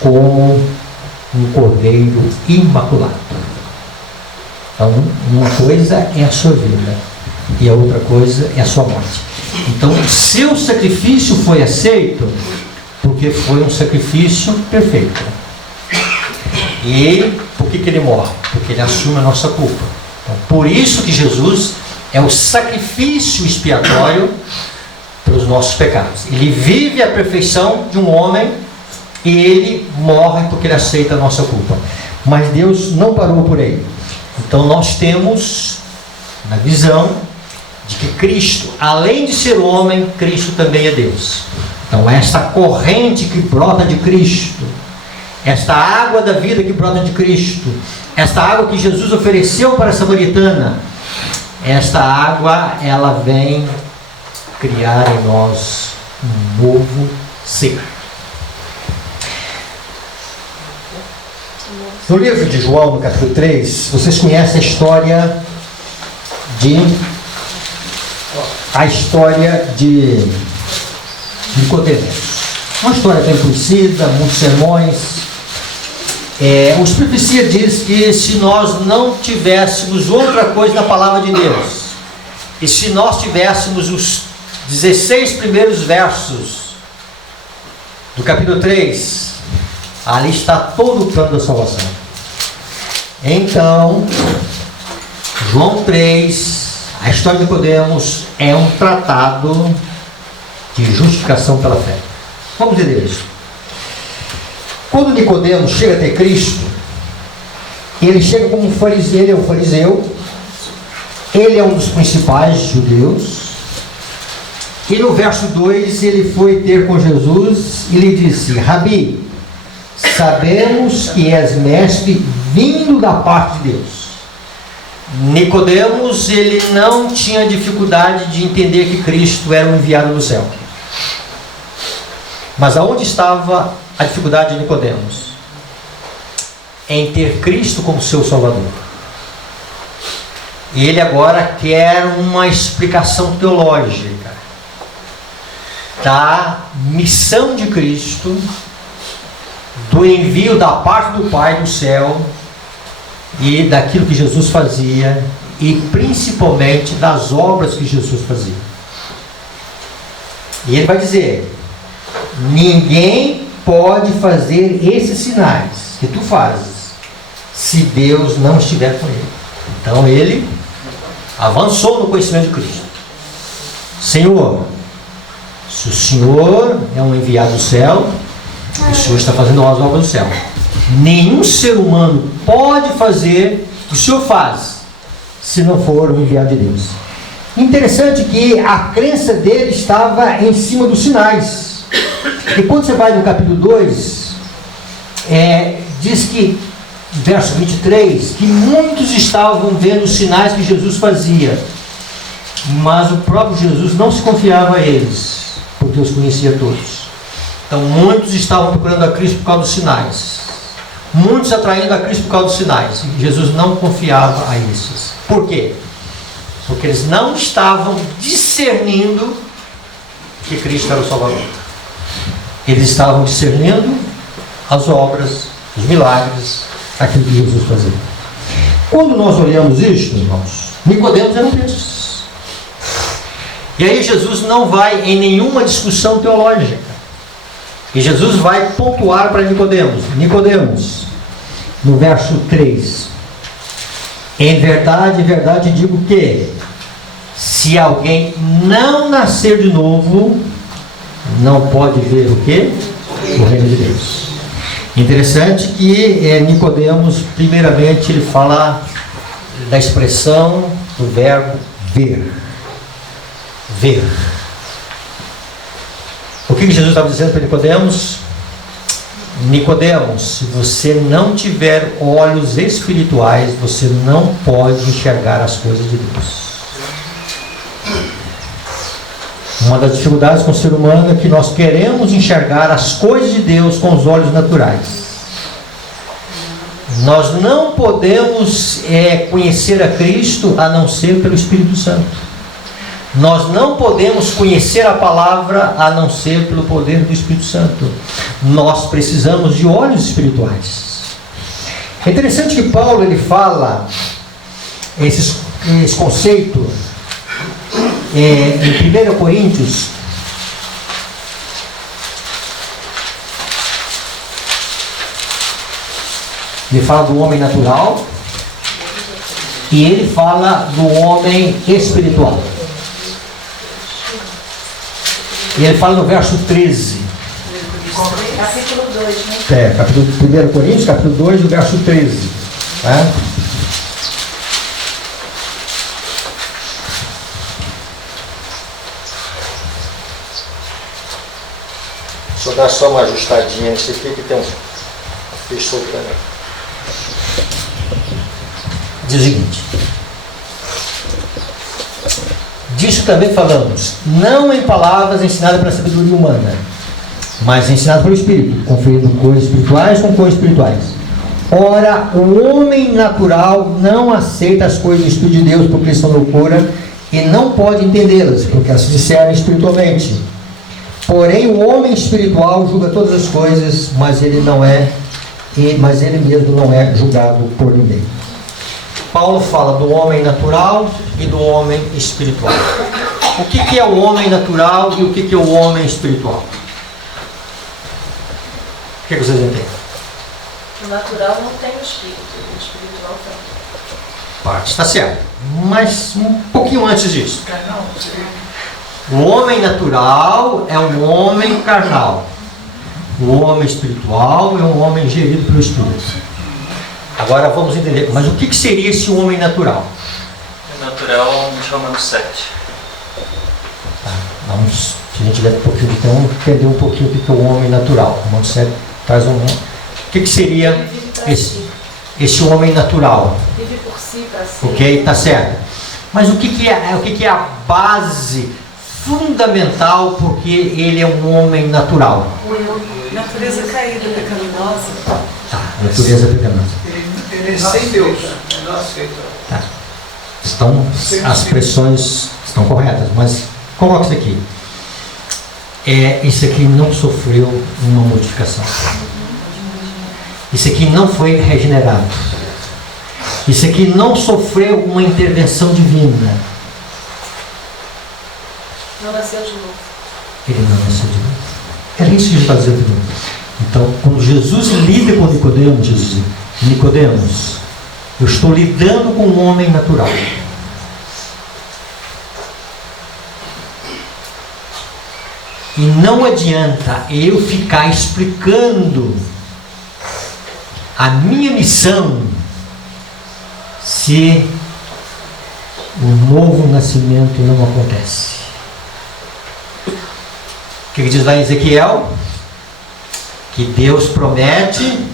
como um cordeiro imaculado. Então, uma coisa é a sua vida e a outra coisa é a sua morte. Então, o seu sacrifício foi aceito porque foi um sacrifício perfeito. E por que ele morre? Porque ele assume a nossa culpa. Então, por isso que Jesus é o sacrifício expiatório pelos nossos pecados. Ele vive a perfeição de um homem e ele morre porque ele aceita a nossa culpa. Mas Deus não parou por aí. Então nós temos na visão de que Cristo, além de ser homem, Cristo também é Deus. Então esta corrente que brota de Cristo, esta água da vida que brota de Cristo, esta água que Jesus ofereceu para a samaritana, esta água, ela vem criar em nós um novo ser. No livro de João, no capítulo 3, vocês conhecem a história de Nicodemos. Uma história bem conhecida, muitos sermões. O Espírito diz que se nós não tivéssemos outra coisa na palavra de Deus, e se nós tivéssemos os 16 primeiros versos do capítulo 3, ali está todo o plano da salvação. Então, João 3, a história de Nicodemos é um tratado de justificação pela fé. Vamos entender isso. Quando Nicodemos chega até Cristo, ele chega como um fariseu, ele é um fariseu, ele é um dos principais judeus, e no verso 2 ele foi ter com Jesus e lhe disse: Rabi, sabemos que és mestre vindo da parte de Deus. Nicodemos, ele não tinha dificuldade de entender que Cristo era o enviado do céu. Mas aonde estava a dificuldade de Nicodemos? Em ter Cristo como seu Salvador. ele agora quer uma explicação teológica da missão de Cristo, do envio da parte do Pai do céu e daquilo que Jesus fazia e principalmente das obras que Jesus fazia. E ele vai dizer: ninguém pode fazer esses sinais que tu fazes se Deus não estiver com ele. Então ele avançou no conhecimento de Cristo. Senhor, se o Senhor é um enviado do céu, o Senhor está fazendo as obras do céu. Nenhum ser humano pode fazer o que o Senhor faz se não for o enviado de Deus. Interessante que a crença dele estava em cima dos sinais. E quando você vai no capítulo 2, diz que, verso 23, que muitos estavam vendo os sinais que Jesus fazia, mas o próprio Jesus não se confiava a eles, porque os conhecia todos. Então muitos estavam procurando a Cristo por causa dos sinais, muitos atraindo a Cristo por causa dos sinais, e Jesus não confiava a esses. Por quê? Porque eles não estavam discernindo que Cristo era o Salvador. Eles estavam discernindo as obras, os milagres, aquilo que Jesus fazia. Quando nós olhamos isto, irmãos, Nicodemos era um desses. E aí Jesus não vai em nenhuma discussão teológica. E Jesus vai pontuar para Nicodemos. Nicodemos, no verso 3. Em verdade digo que, se alguém não nascer de novo, não pode ver o quê? O reino de Deus. Interessante que Nicodemos, primeiramente, ele fala da expressão do verbo ver. Ver. O que Jesus estava dizendo para Nicodemos? Nicodemos, se você não tiver olhos espirituais, você não pode enxergar as coisas de Deus. Uma das dificuldades com o ser humano é que nós queremos enxergar as coisas de Deus com os olhos naturais. Nós não podemos conhecer a Cristo a não ser pelo Espírito Santo. Nós não podemos conhecer a palavra a não ser pelo poder do Espírito Santo. Nós precisamos de olhos espirituais. É interessante que Paulo ele fala esse conceito em 1 Coríntios. Ele fala do homem natural e ele fala do homem espiritual. E ele fala no verso 13. Capítulo 2, né? Capítulo 1 Coríntios, capítulo 2, o verso 13. Tá? Deixa eu dar só uma ajustadinha nesse aqui que tem um ficho soltando. Diz o seguinte: disso também falamos, não em palavras ensinadas pela sabedoria humana, mas ensinadas pelo Espírito, conferindo coisas espirituais com coisas espirituais. Ora, o homem natural não aceita as coisas do Espírito de Deus, porque são loucura, e não pode entendê-las, porque elas se discernem espiritualmente. Porém, o homem espiritual julga todas as coisas, mas ele mesmo não é julgado por ninguém. Paulo fala do homem natural e do homem espiritual. O que é o homem natural e o que é o homem espiritual? O que vocês entendem? O natural não tem o espírito, o espiritual tem. Parte, está certo. Mas um pouquinho antes disso. O homem natural é um homem carnal. O homem espiritual é um homem gerido pelo Espírito. Agora vamos entender, mas o que seria esse homem natural? O natural, Romanos 7. Vamos, se a gente tiver um pouquinho de tempo, entender um pouquinho o que é o homem natural. Romanos 7 traz um... O que seria esse homem natural? Vive por si, para si. Ok, está certo. Mas o que é a base fundamental porque ele é um homem natural? Natureza caída, pecaminosa. Tá, natureza pecaminosa. Ele é sem Deus, não aceita. Tá. As pressões estão corretas, mas coloca isso aqui. Isso aqui não sofreu uma modificação. Isso aqui não foi regenerado. Isso aqui não sofreu uma intervenção divina. Não nasceu de novo. Ele não nasceu de novo. É isso que Jesus está dizendo. Então, quando Jesus lida com Nicodemos, Jesus diz: Nicodemos, eu estou lidando com um homem natural. E não adianta eu ficar explicando a minha missão se o novo nascimento não acontece. O que diz lá em Ezequiel? Que Deus promete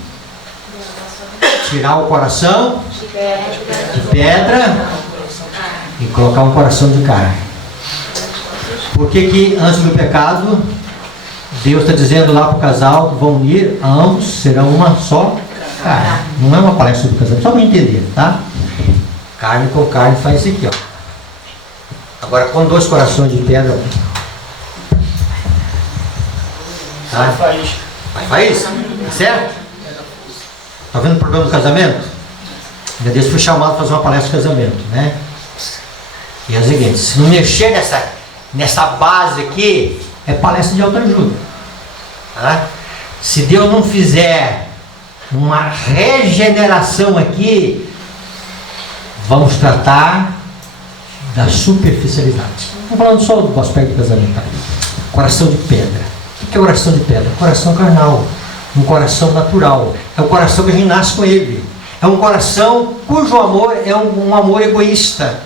tirar o coração de pedra e colocar um coração de carne. Por que antes do pecado Deus está dizendo lá para o casal que vão unir, ambos serão uma só carne? Não é uma palestra do casamento, só para entender, tá? Carne com carne faz isso aqui, ó. Agora com dois corações de pedra, tá? Faz isso, certo? Está vendo o problema do casamento? Deus foi chamado para fazer uma palestra de casamento, né? E é o seguinte: se não mexer nessa base aqui, é palestra de autoajuda, tá? Se Deus não fizer uma regeneração aqui, vamos tratar da superficialidade. Estou falando só do aspecto do casamento, tá? Coração de pedra. O que é coração de pedra? Coração carnal, um coração natural. É o coração que a gente nasce com ele. É um coração cujo amor é um amor egoísta.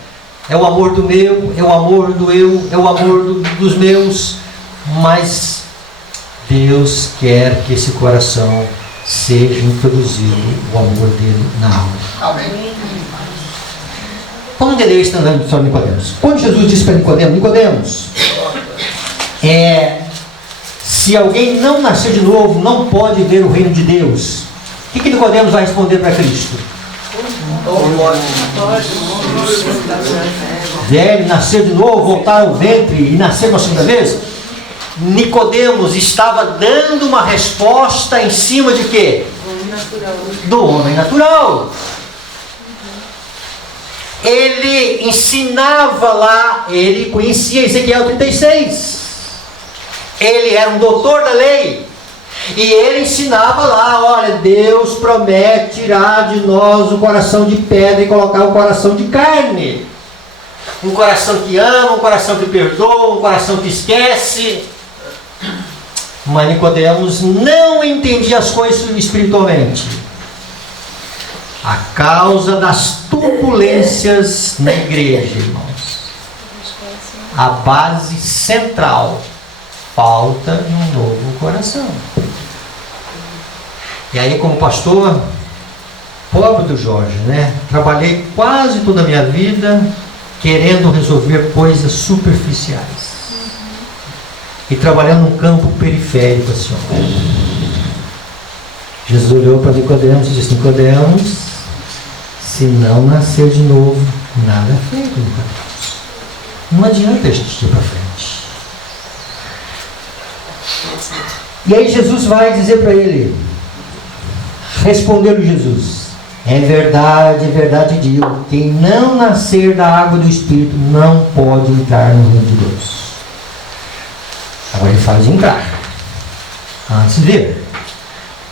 É o amor do meu, é o amor do eu, é o amor dos meus. Mas Deus quer que esse coração seja introduzido, o amor dele na alma. Amém. Vamos entender isso na história de Nicodemos. Quando Jesus disse para Nicodemos, se alguém não nascer de novo, não pode ver o reino de Deus. O que Nicodemos vai responder para Cristo? Velho, nascer de novo, voltar ao ventre e nascer uma segunda vez? Nicodemos estava dando uma resposta em cima de quê? Do homem natural. Ele ensinava lá, ele conhecia Ezequiel 36. Ele era um doutor da lei. E ele ensinava lá: olha, Deus promete tirar de nós o coração de pedra e colocar um coração de carne. Um coração que ama, um coração que perdoa, um coração que esquece. Mas Nicodemos não entendia as coisas espiritualmente. A causa das turbulências na igreja, irmãos. A base central: falta de um novo coração. E aí, como pastor, pobre do Jorge, né? Trabalhei quase toda a minha vida querendo resolver coisas superficiais. E trabalhando num campo periférico, assim, ó. Jesus olhou para Nicodemos e disse: Nicodemos, se não nascer de novo, nada é feito, Nicodemos. Não adianta a gente ir para frente. E aí Jesus vai dizer para ele, respondeu-lhe Jesus: é verdade digo, quem não nascer da água do Espírito não pode entrar no reino de Deus. Agora ele fala de entrar. Antes de ver,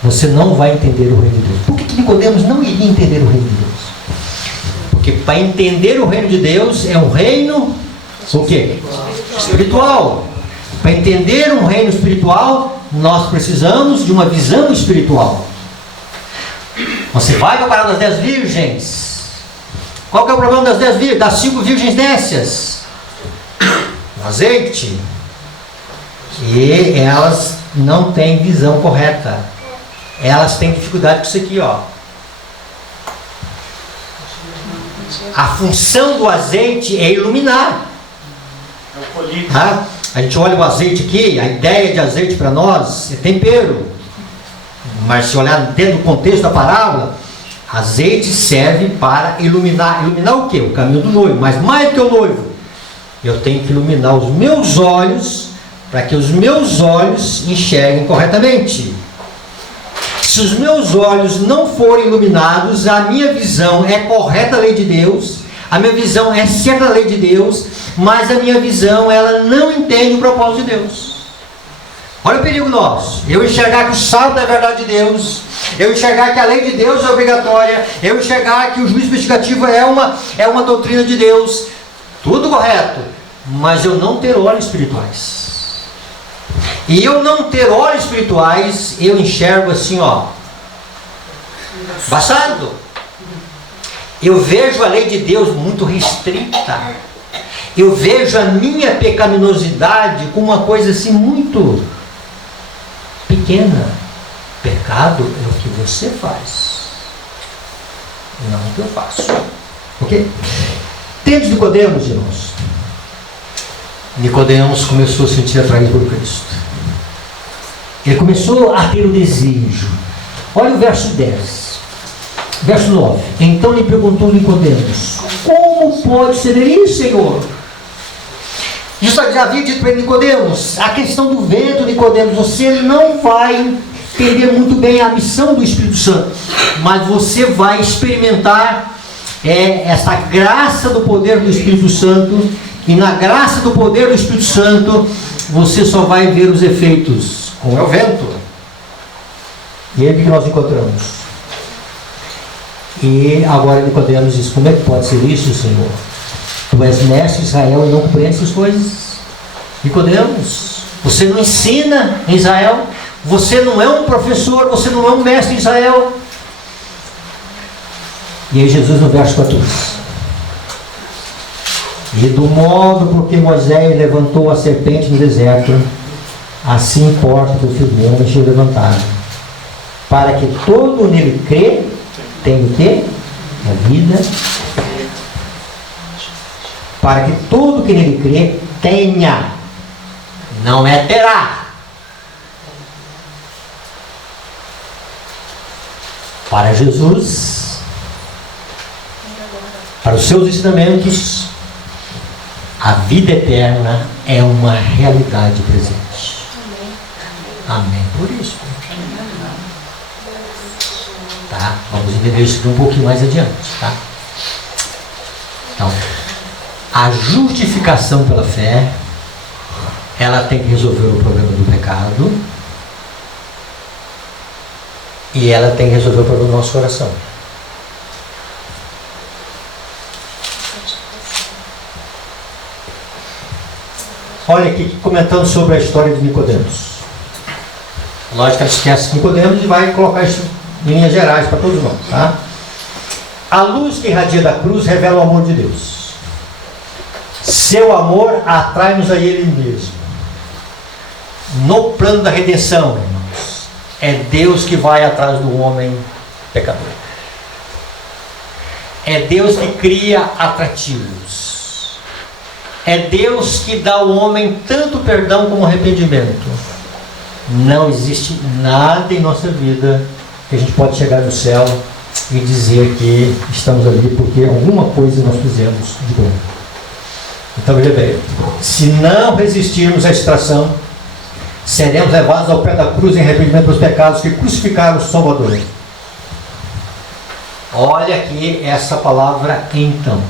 você não vai entender o reino de Deus. Por que Nicodemos não iria entender o reino de Deus? Porque para entender o reino de Deus é um reino o quê? Espiritual. Para entender um reino espiritual, nós precisamos de uma visão espiritual. Você vai para a parábola das 10 virgens. Qual que é o problema das 10 virgens? Das 5 virgens nécias? O azeite. E elas não têm visão correta. Elas têm dificuldade com isso aqui, ó. A função do azeite é iluminar. Tá? A gente olha o azeite aqui, a ideia de azeite para nós é tempero. Mas se olhar dentro do contexto da parábola, Azeite serve para iluminar. Iluminar o quê? O caminho do noivo. Mas mais do que o noivo, eu tenho que iluminar os meus olhos, para que os meus olhos enxerguem corretamente. Se os meus olhos não forem iluminados, a minha visão é correta da lei de Deus, a minha visão é certa da lei de Deus, mas a minha visão, ela não entende o propósito de Deus. Olha o perigo nosso. Eu enxergar que o sábado é a verdade de Deus, eu enxergar que a lei de Deus é obrigatória, eu enxergar que o juízo investigativo é uma doutrina de Deus, tudo correto, mas eu não ter olhos espirituais. E eu não ter olhos espirituais, eu enxergo assim, ó, embaçado. Eu vejo a lei de Deus muito restrita. Eu vejo a minha pecaminosidade como uma coisa assim muito pequena. Pecado é o que você faz, não o que eu faço. Ok? Tendo Nicodemos, irmãos. Nicodemos começou a se sentir atraído por Cristo. Ele começou a ter o desejo. Olha o verso 10. Verso 9. Então lhe perguntou Nicodemos: como pode ser isso, Senhor? Jesus já havia dito para ele: Nicodemos, a questão do vento, Nicodemos, você não vai entender muito bem a missão do Espírito Santo, mas você vai experimentar essa graça do poder do Espírito Santo, e na graça do poder do Espírito Santo você só vai ver os efeitos. Como é o vento. E aí o que nós encontramos? E agora Nicodemos diz: como é que pode ser isso, Senhor? Tu és mestre de Israel e não compreende essas coisas? Nicodemos, você não ensina em Israel? Você não é um professor, você não é um mestre em Israel? E aí Jesus no verso 14: e do modo por que Moisés levantou a serpente no deserto, assim importa que o Filho do Homem seja levantado, para que todo nele crê tenha o quê? A vida. Para que todo que nele crê tenha, não é terá. Para Jesus, para os seus ensinamentos, a vida eterna é uma realidade presente. Amém. Por isso. Tá? Vamos entender isso aqui um pouquinho mais adiante. Tá? Então, a justificação pela fé, ela tem que resolver o problema do pecado, e ela tem que resolver o problema do nosso coração. Olha aqui, comentando sobre a história de Nicodemos. Lógico que ela esquece de Nicodemos e vai colocar isso em linhas gerais para todos nós. Tá? A luz que irradia da cruz revela o amor de Deus. Seu amor atrai-nos a Ele mesmo. No plano da redenção, irmãos, é Deus que vai atrás do homem pecador. É Deus que cria atrativos. É Deus que dá ao homem tanto perdão como arrependimento. Não existe nada em nossa vida que a gente pode chegar no céu e dizer que estamos ali porque alguma coisa nós fizemos de bom. Então veja bem, se não resistirmos à extração, seremos levados ao pé da cruz em arrependimento dos pecados que crucificaram o Salvador. Olha aqui essa palavra então.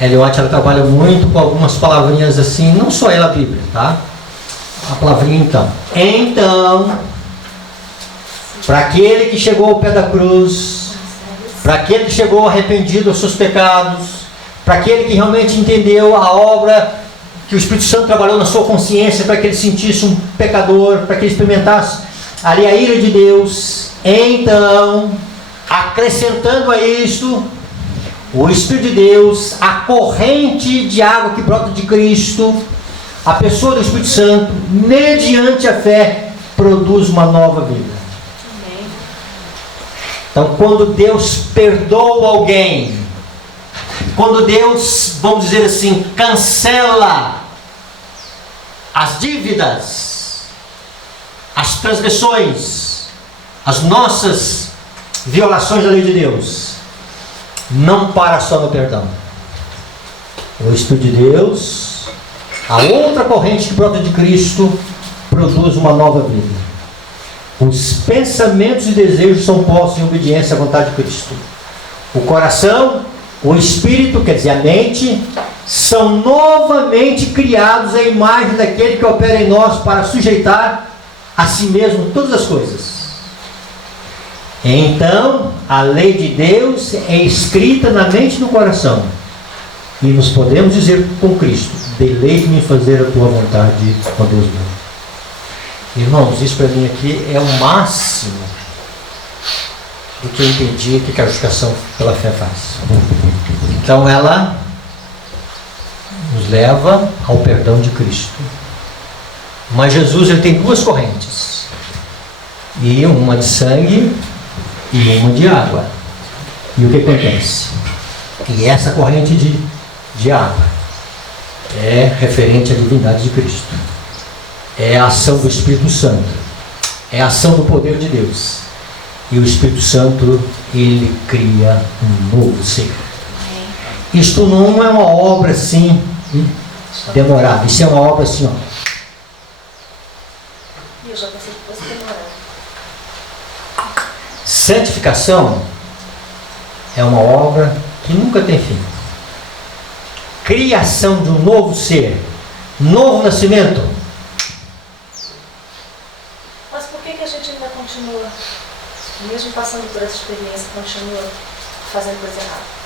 Eliot, ela trabalha muito com algumas palavrinhas assim, não só ela, a Bíblia, tá? A palavrinha então. Então, para aquele que chegou ao pé da cruz, para aquele que chegou arrependido dos seus pecados, para aquele que realmente entendeu a obra que o Espírito Santo trabalhou na sua consciência, para que ele sentisse um pecador, para que ele experimentasse ali a ira de Deus, então, acrescentando a isto, o Espírito de Deus, a corrente de água que brota de Cristo, a pessoa do Espírito Santo, mediante a fé, produz uma nova vida. Então, quando Deus perdoa alguém, quando Deus, vamos dizer assim, cancela as dívidas, as transgressões, as nossas violações da lei de Deus, não para só no perdão. O Espírito de Deus, a outra corrente que brota de Cristo, produz uma nova vida. Os pensamentos e desejos são postos em obediência à vontade de Cristo. O coração, o espírito, quer dizer, a mente, são novamente criados à imagem daquele que opera em nós para sujeitar a si mesmo todas as coisas. Então, a lei de Deus é escrita na mente e no coração. E nos podemos dizer com Cristo: deleite-me em fazer a tua vontade, ó Deus meu. Irmãos, isso para mim aqui é o máximo do que eu entendi que a justificação pela fé faz. Então ela nos leva ao perdão de Cristo. Mas Jesus, ele tem duas correntes. E uma de sangue e uma de água. E o que acontece? E essa corrente de água é referente à divindade de Cristo. É a ação do Espírito Santo. É a ação do poder de Deus. E o Espírito Santo, ele cria um novo ser. Isto não é uma obra assim demorada. Isso é uma obra assim, ó. Eu já pensei que fosse demorado. Santificação é uma obra que nunca tem fim. Criação de um novo ser, novo nascimento. Mas por que a gente ainda continua, mesmo passando por essa experiência, continua fazendo coisa errada?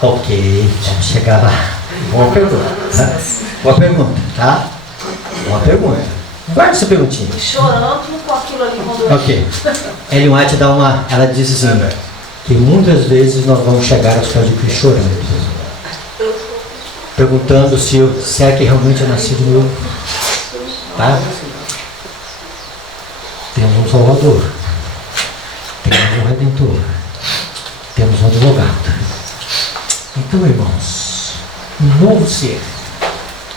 Ok, vamos chegar lá. Boa pergunta, tá? Boa pergunta, tá? Boa pergunta. Guarda essa perguntinha. E chorando com aquilo ali quando... Ok. Ellen White dá uma... Ela diz assim, que muitas vezes nós vamos chegar aos pés de Cristo chorando. Perguntando se é que realmente é nascido novo. Tá? Temos um Salvador. Temos um Redentor. Temos um advogado. Então, irmãos, um novo ser.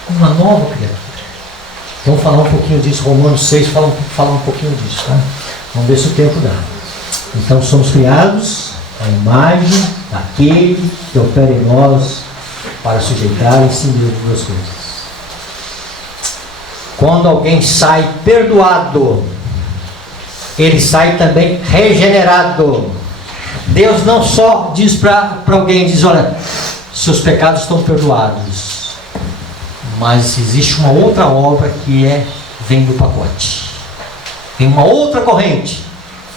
Uma nova criatura. Vamos falar um pouquinho disso. Romanos 6 fala um pouquinho disso. Tá? Vamos ver se o tempo dá. Então, somos criados à imagem daquele que opera em nós para sujeitar em si mesmo duas coisas. Quando alguém sai perdoado, ele sai também regenerado. Deus não só diz para alguém, diz, olha, seus pecados estão perdoados. Mas existe uma outra obra que vem do pacote. Tem uma outra corrente.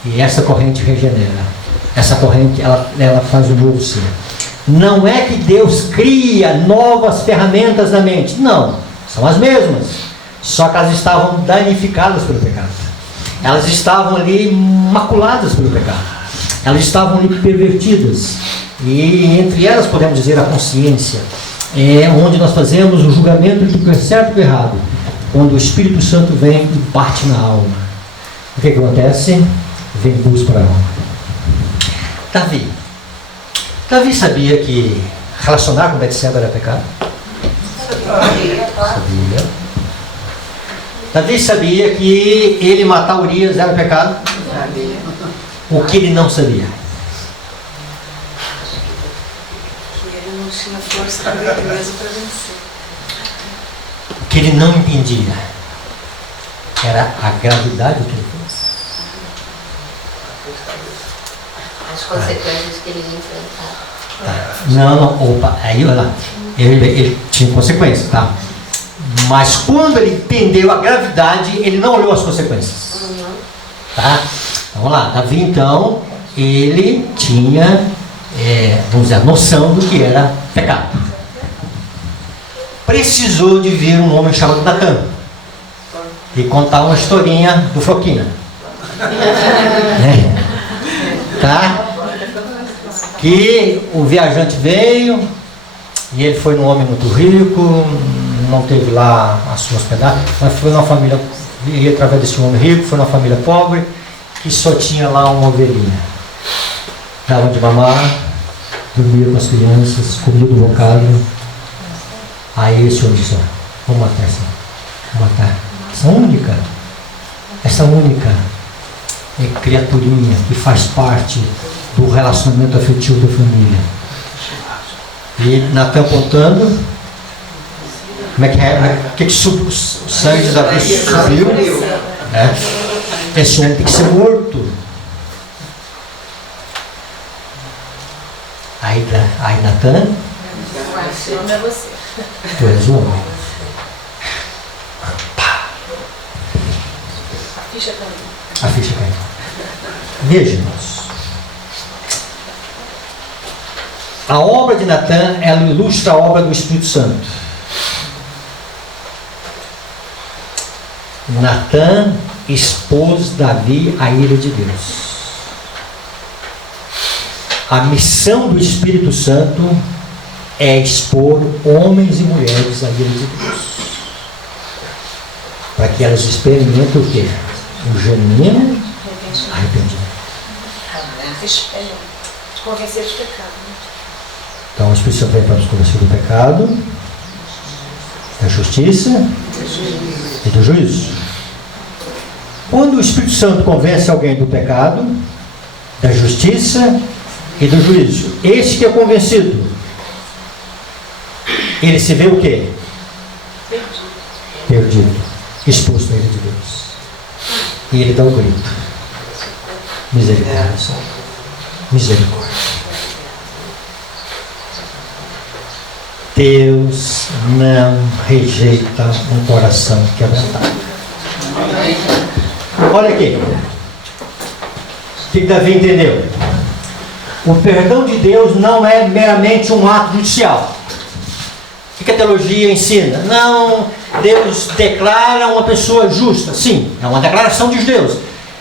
E essa corrente regenera. Essa corrente, ela faz um novo ser. Não é que Deus cria novas ferramentas na mente. Não, são as mesmas. Só que elas estavam danificadas pelo pecado. Elas estavam ali maculadas pelo pecado. Elas estavam ali pervertidas. E entre elas podemos dizer a consciência. É onde nós fazemos o julgamento do que é certo e do errado. Quando o Espírito Santo vem e bate na alma. O que acontece? Vem luz para a alma. Davi sabia que relacionar com Betseba era pecado? Sabia. Davi sabia que ele matar Urias era pecado? Sabia. O que ele não sabia? Que ele não tinha força da natureza para vencer. O que ele não entendia era a gravidade do que ele fez. As consequências que ele ia enfrentar. Opa, aí olha lá, ele tinha consequências, tá? Mas quando ele entendeu a gravidade, ele não olhou as consequências. Tá? Vamos lá, Davi então, ele tinha, vamos dizer, a noção do que era pecado. Precisou de vir um homem chamado Natan e contar uma historinha do Floquina. Tá? Que o viajante veio e ele foi num homem muito rico, não teve lá a sua hospedagem, mas foi numa família, ia através desse homem rico, foi numa família pobre que só tinha lá uma ovelhinha. Davam de mamar, dormia com as crianças, comia do bocado. Aí esse homem disse, vamos matar essa única é criaturinha que faz parte do relacionamento afetivo da família. E Natan apontando, como é que é? O que subiu? O sangue de Davi subiu. Esse homem tem que ser morto. Aí Natan, Esse nome é você. tu és o homem. A ficha também. A ficha caiu. Veja, irmãos. A obra de Natan, ela ilustra a obra do Espírito Santo. Natan expôs Davi à ira de Deus. A missão do Espírito Santo é expor homens e mulheres à ira de Deus, para que elas experimentem o quê? O genuíno arrependimento. De convencer dos pecados. Então, o Espírito Santo vem para nos convencer do pecado, da justiça e do juízo. Quando o Espírito Santo convence alguém do pecado, da justiça e do juízo, esse que é convencido, ele se vê o quê? Perdido, exposto à ira de Deus. E ele dá o grito: misericórdia, Senhor. Misericórdia. Deus não rejeita um coração quebrantado. Olha aqui. O que Davi entendeu? O perdão de Deus não é meramente um ato judicial. O que a teologia ensina? Não, Deus declara uma pessoa justa. Sim, é uma declaração de Deus.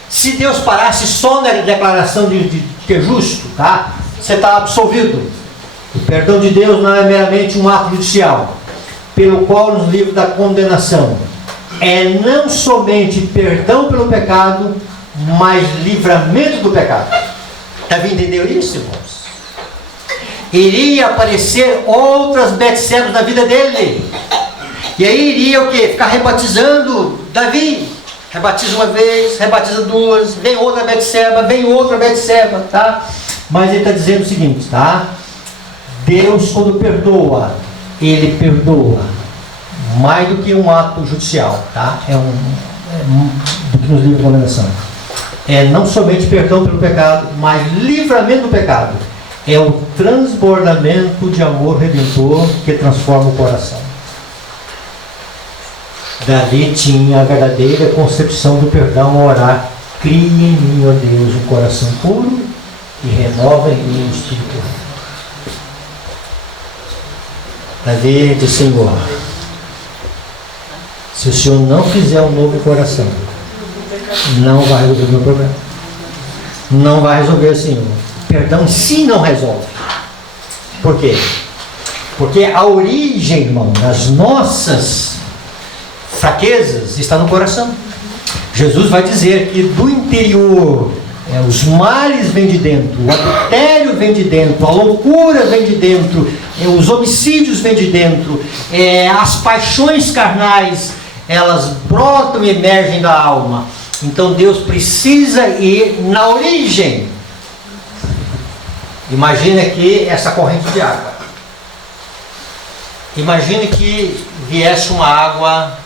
Se Deus parasse só na declaração de que é justo, tá? Você está absolvido. O perdão de Deus não é meramente um ato judicial, pelo qual nos livra da condenação. É não somente perdão pelo pecado, mas livramento do pecado. Davi entendeu isso, irmãos? Iria aparecer outras Betsebas na vida dele. E aí iria o quê? Ficar rebatizando Davi. Rebatiza uma vez, rebatiza duas, vem outra Betseba, tá? Mas ele está dizendo o seguinte, tá? Deus, quando perdoa, ele perdoa mais do que um ato judicial, tá? Do que nos livra de condenação. É não somente perdão pelo pecado, mas livramento do pecado. É o transbordamento de amor redentor que transforma o coração. Davi tinha a verdadeira concepção do perdão ao orar: cria em mim, ó Deus, um coração puro e renova em mim o espírito. Davi disse: Senhor, se o Senhor não fizer um novo coração, não vai resolver o meu problema. Não vai resolver, Senhor. Perdão em si não resolve. Por quê? Porque a origem, irmão, das nossas fraquezas está no coração. Jesus vai dizer que do interior, os males vêm de dentro, o adultério vem de dentro, a loucura vem de dentro, os homicídios vêm de dentro, as paixões carnais, elas brotam e emergem da alma. Então Deus precisa ir na origem. Imagine aqui essa corrente de água. Imagine que viesse uma água,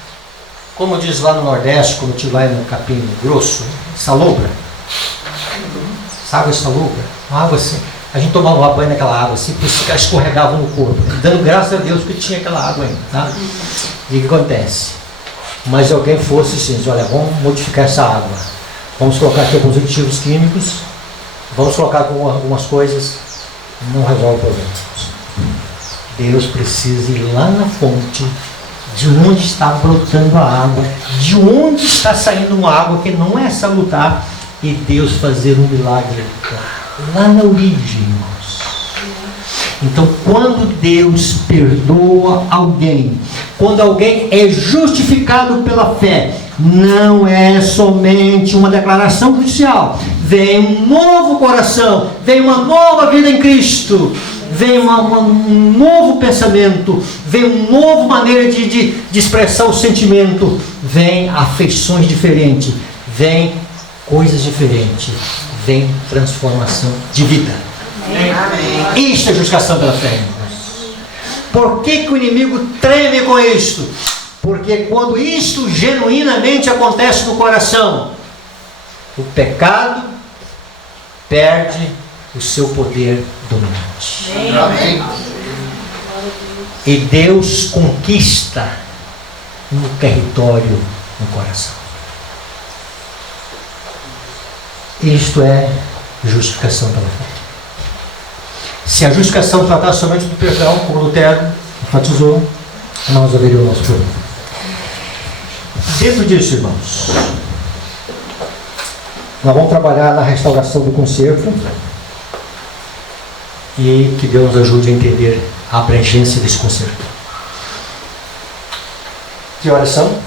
como diz lá no Nordeste, como eu estive lá no Capim Grosso, salobra. Essa água é salobra. Uma água assim. A gente tomava banho naquela água assim, porque escorregava no corpo. Dando graças a Deus que tinha aquela água ainda. Tá? E o que acontece? Mas alguém fosse assim, olha, vamos modificar essa água. Vamos colocar aqui alguns aditivos químicos. Vamos colocar algumas coisas. Não resolve o problema. Deus precisa ir lá na fonte, de onde está brotando a água, de onde está saindo uma água que não é salutar, e Deus fazer um milagre lá na origem, irmãos. Então, quando Deus perdoa alguém, quando alguém é justificado pela fé, não é somente uma declaração judicial. Vem um novo coração, vem uma nova vida em Cristo, vem um novo pensamento, vem uma nova maneira de expressar o sentimento, vem afeições diferentes, vem coisas diferentes, vem transformação de vida. Isto é justificação pela fé, irmãos. Por que o inimigo treme com isto? Porque quando isto genuinamente acontece no coração, o pecado perde o seu poder dominante. Amém. E Deus conquista um território no coração. Isto é justificação pela fé. Se a justificação tratasse somente do perdão, como Lutero enfatizou, nós haveria o nosso problema. Dentro disso, irmãos, nós vamos trabalhar na restauração do conserto e que Deus nos ajude a entender a abrangência desse conserto. Que horas são?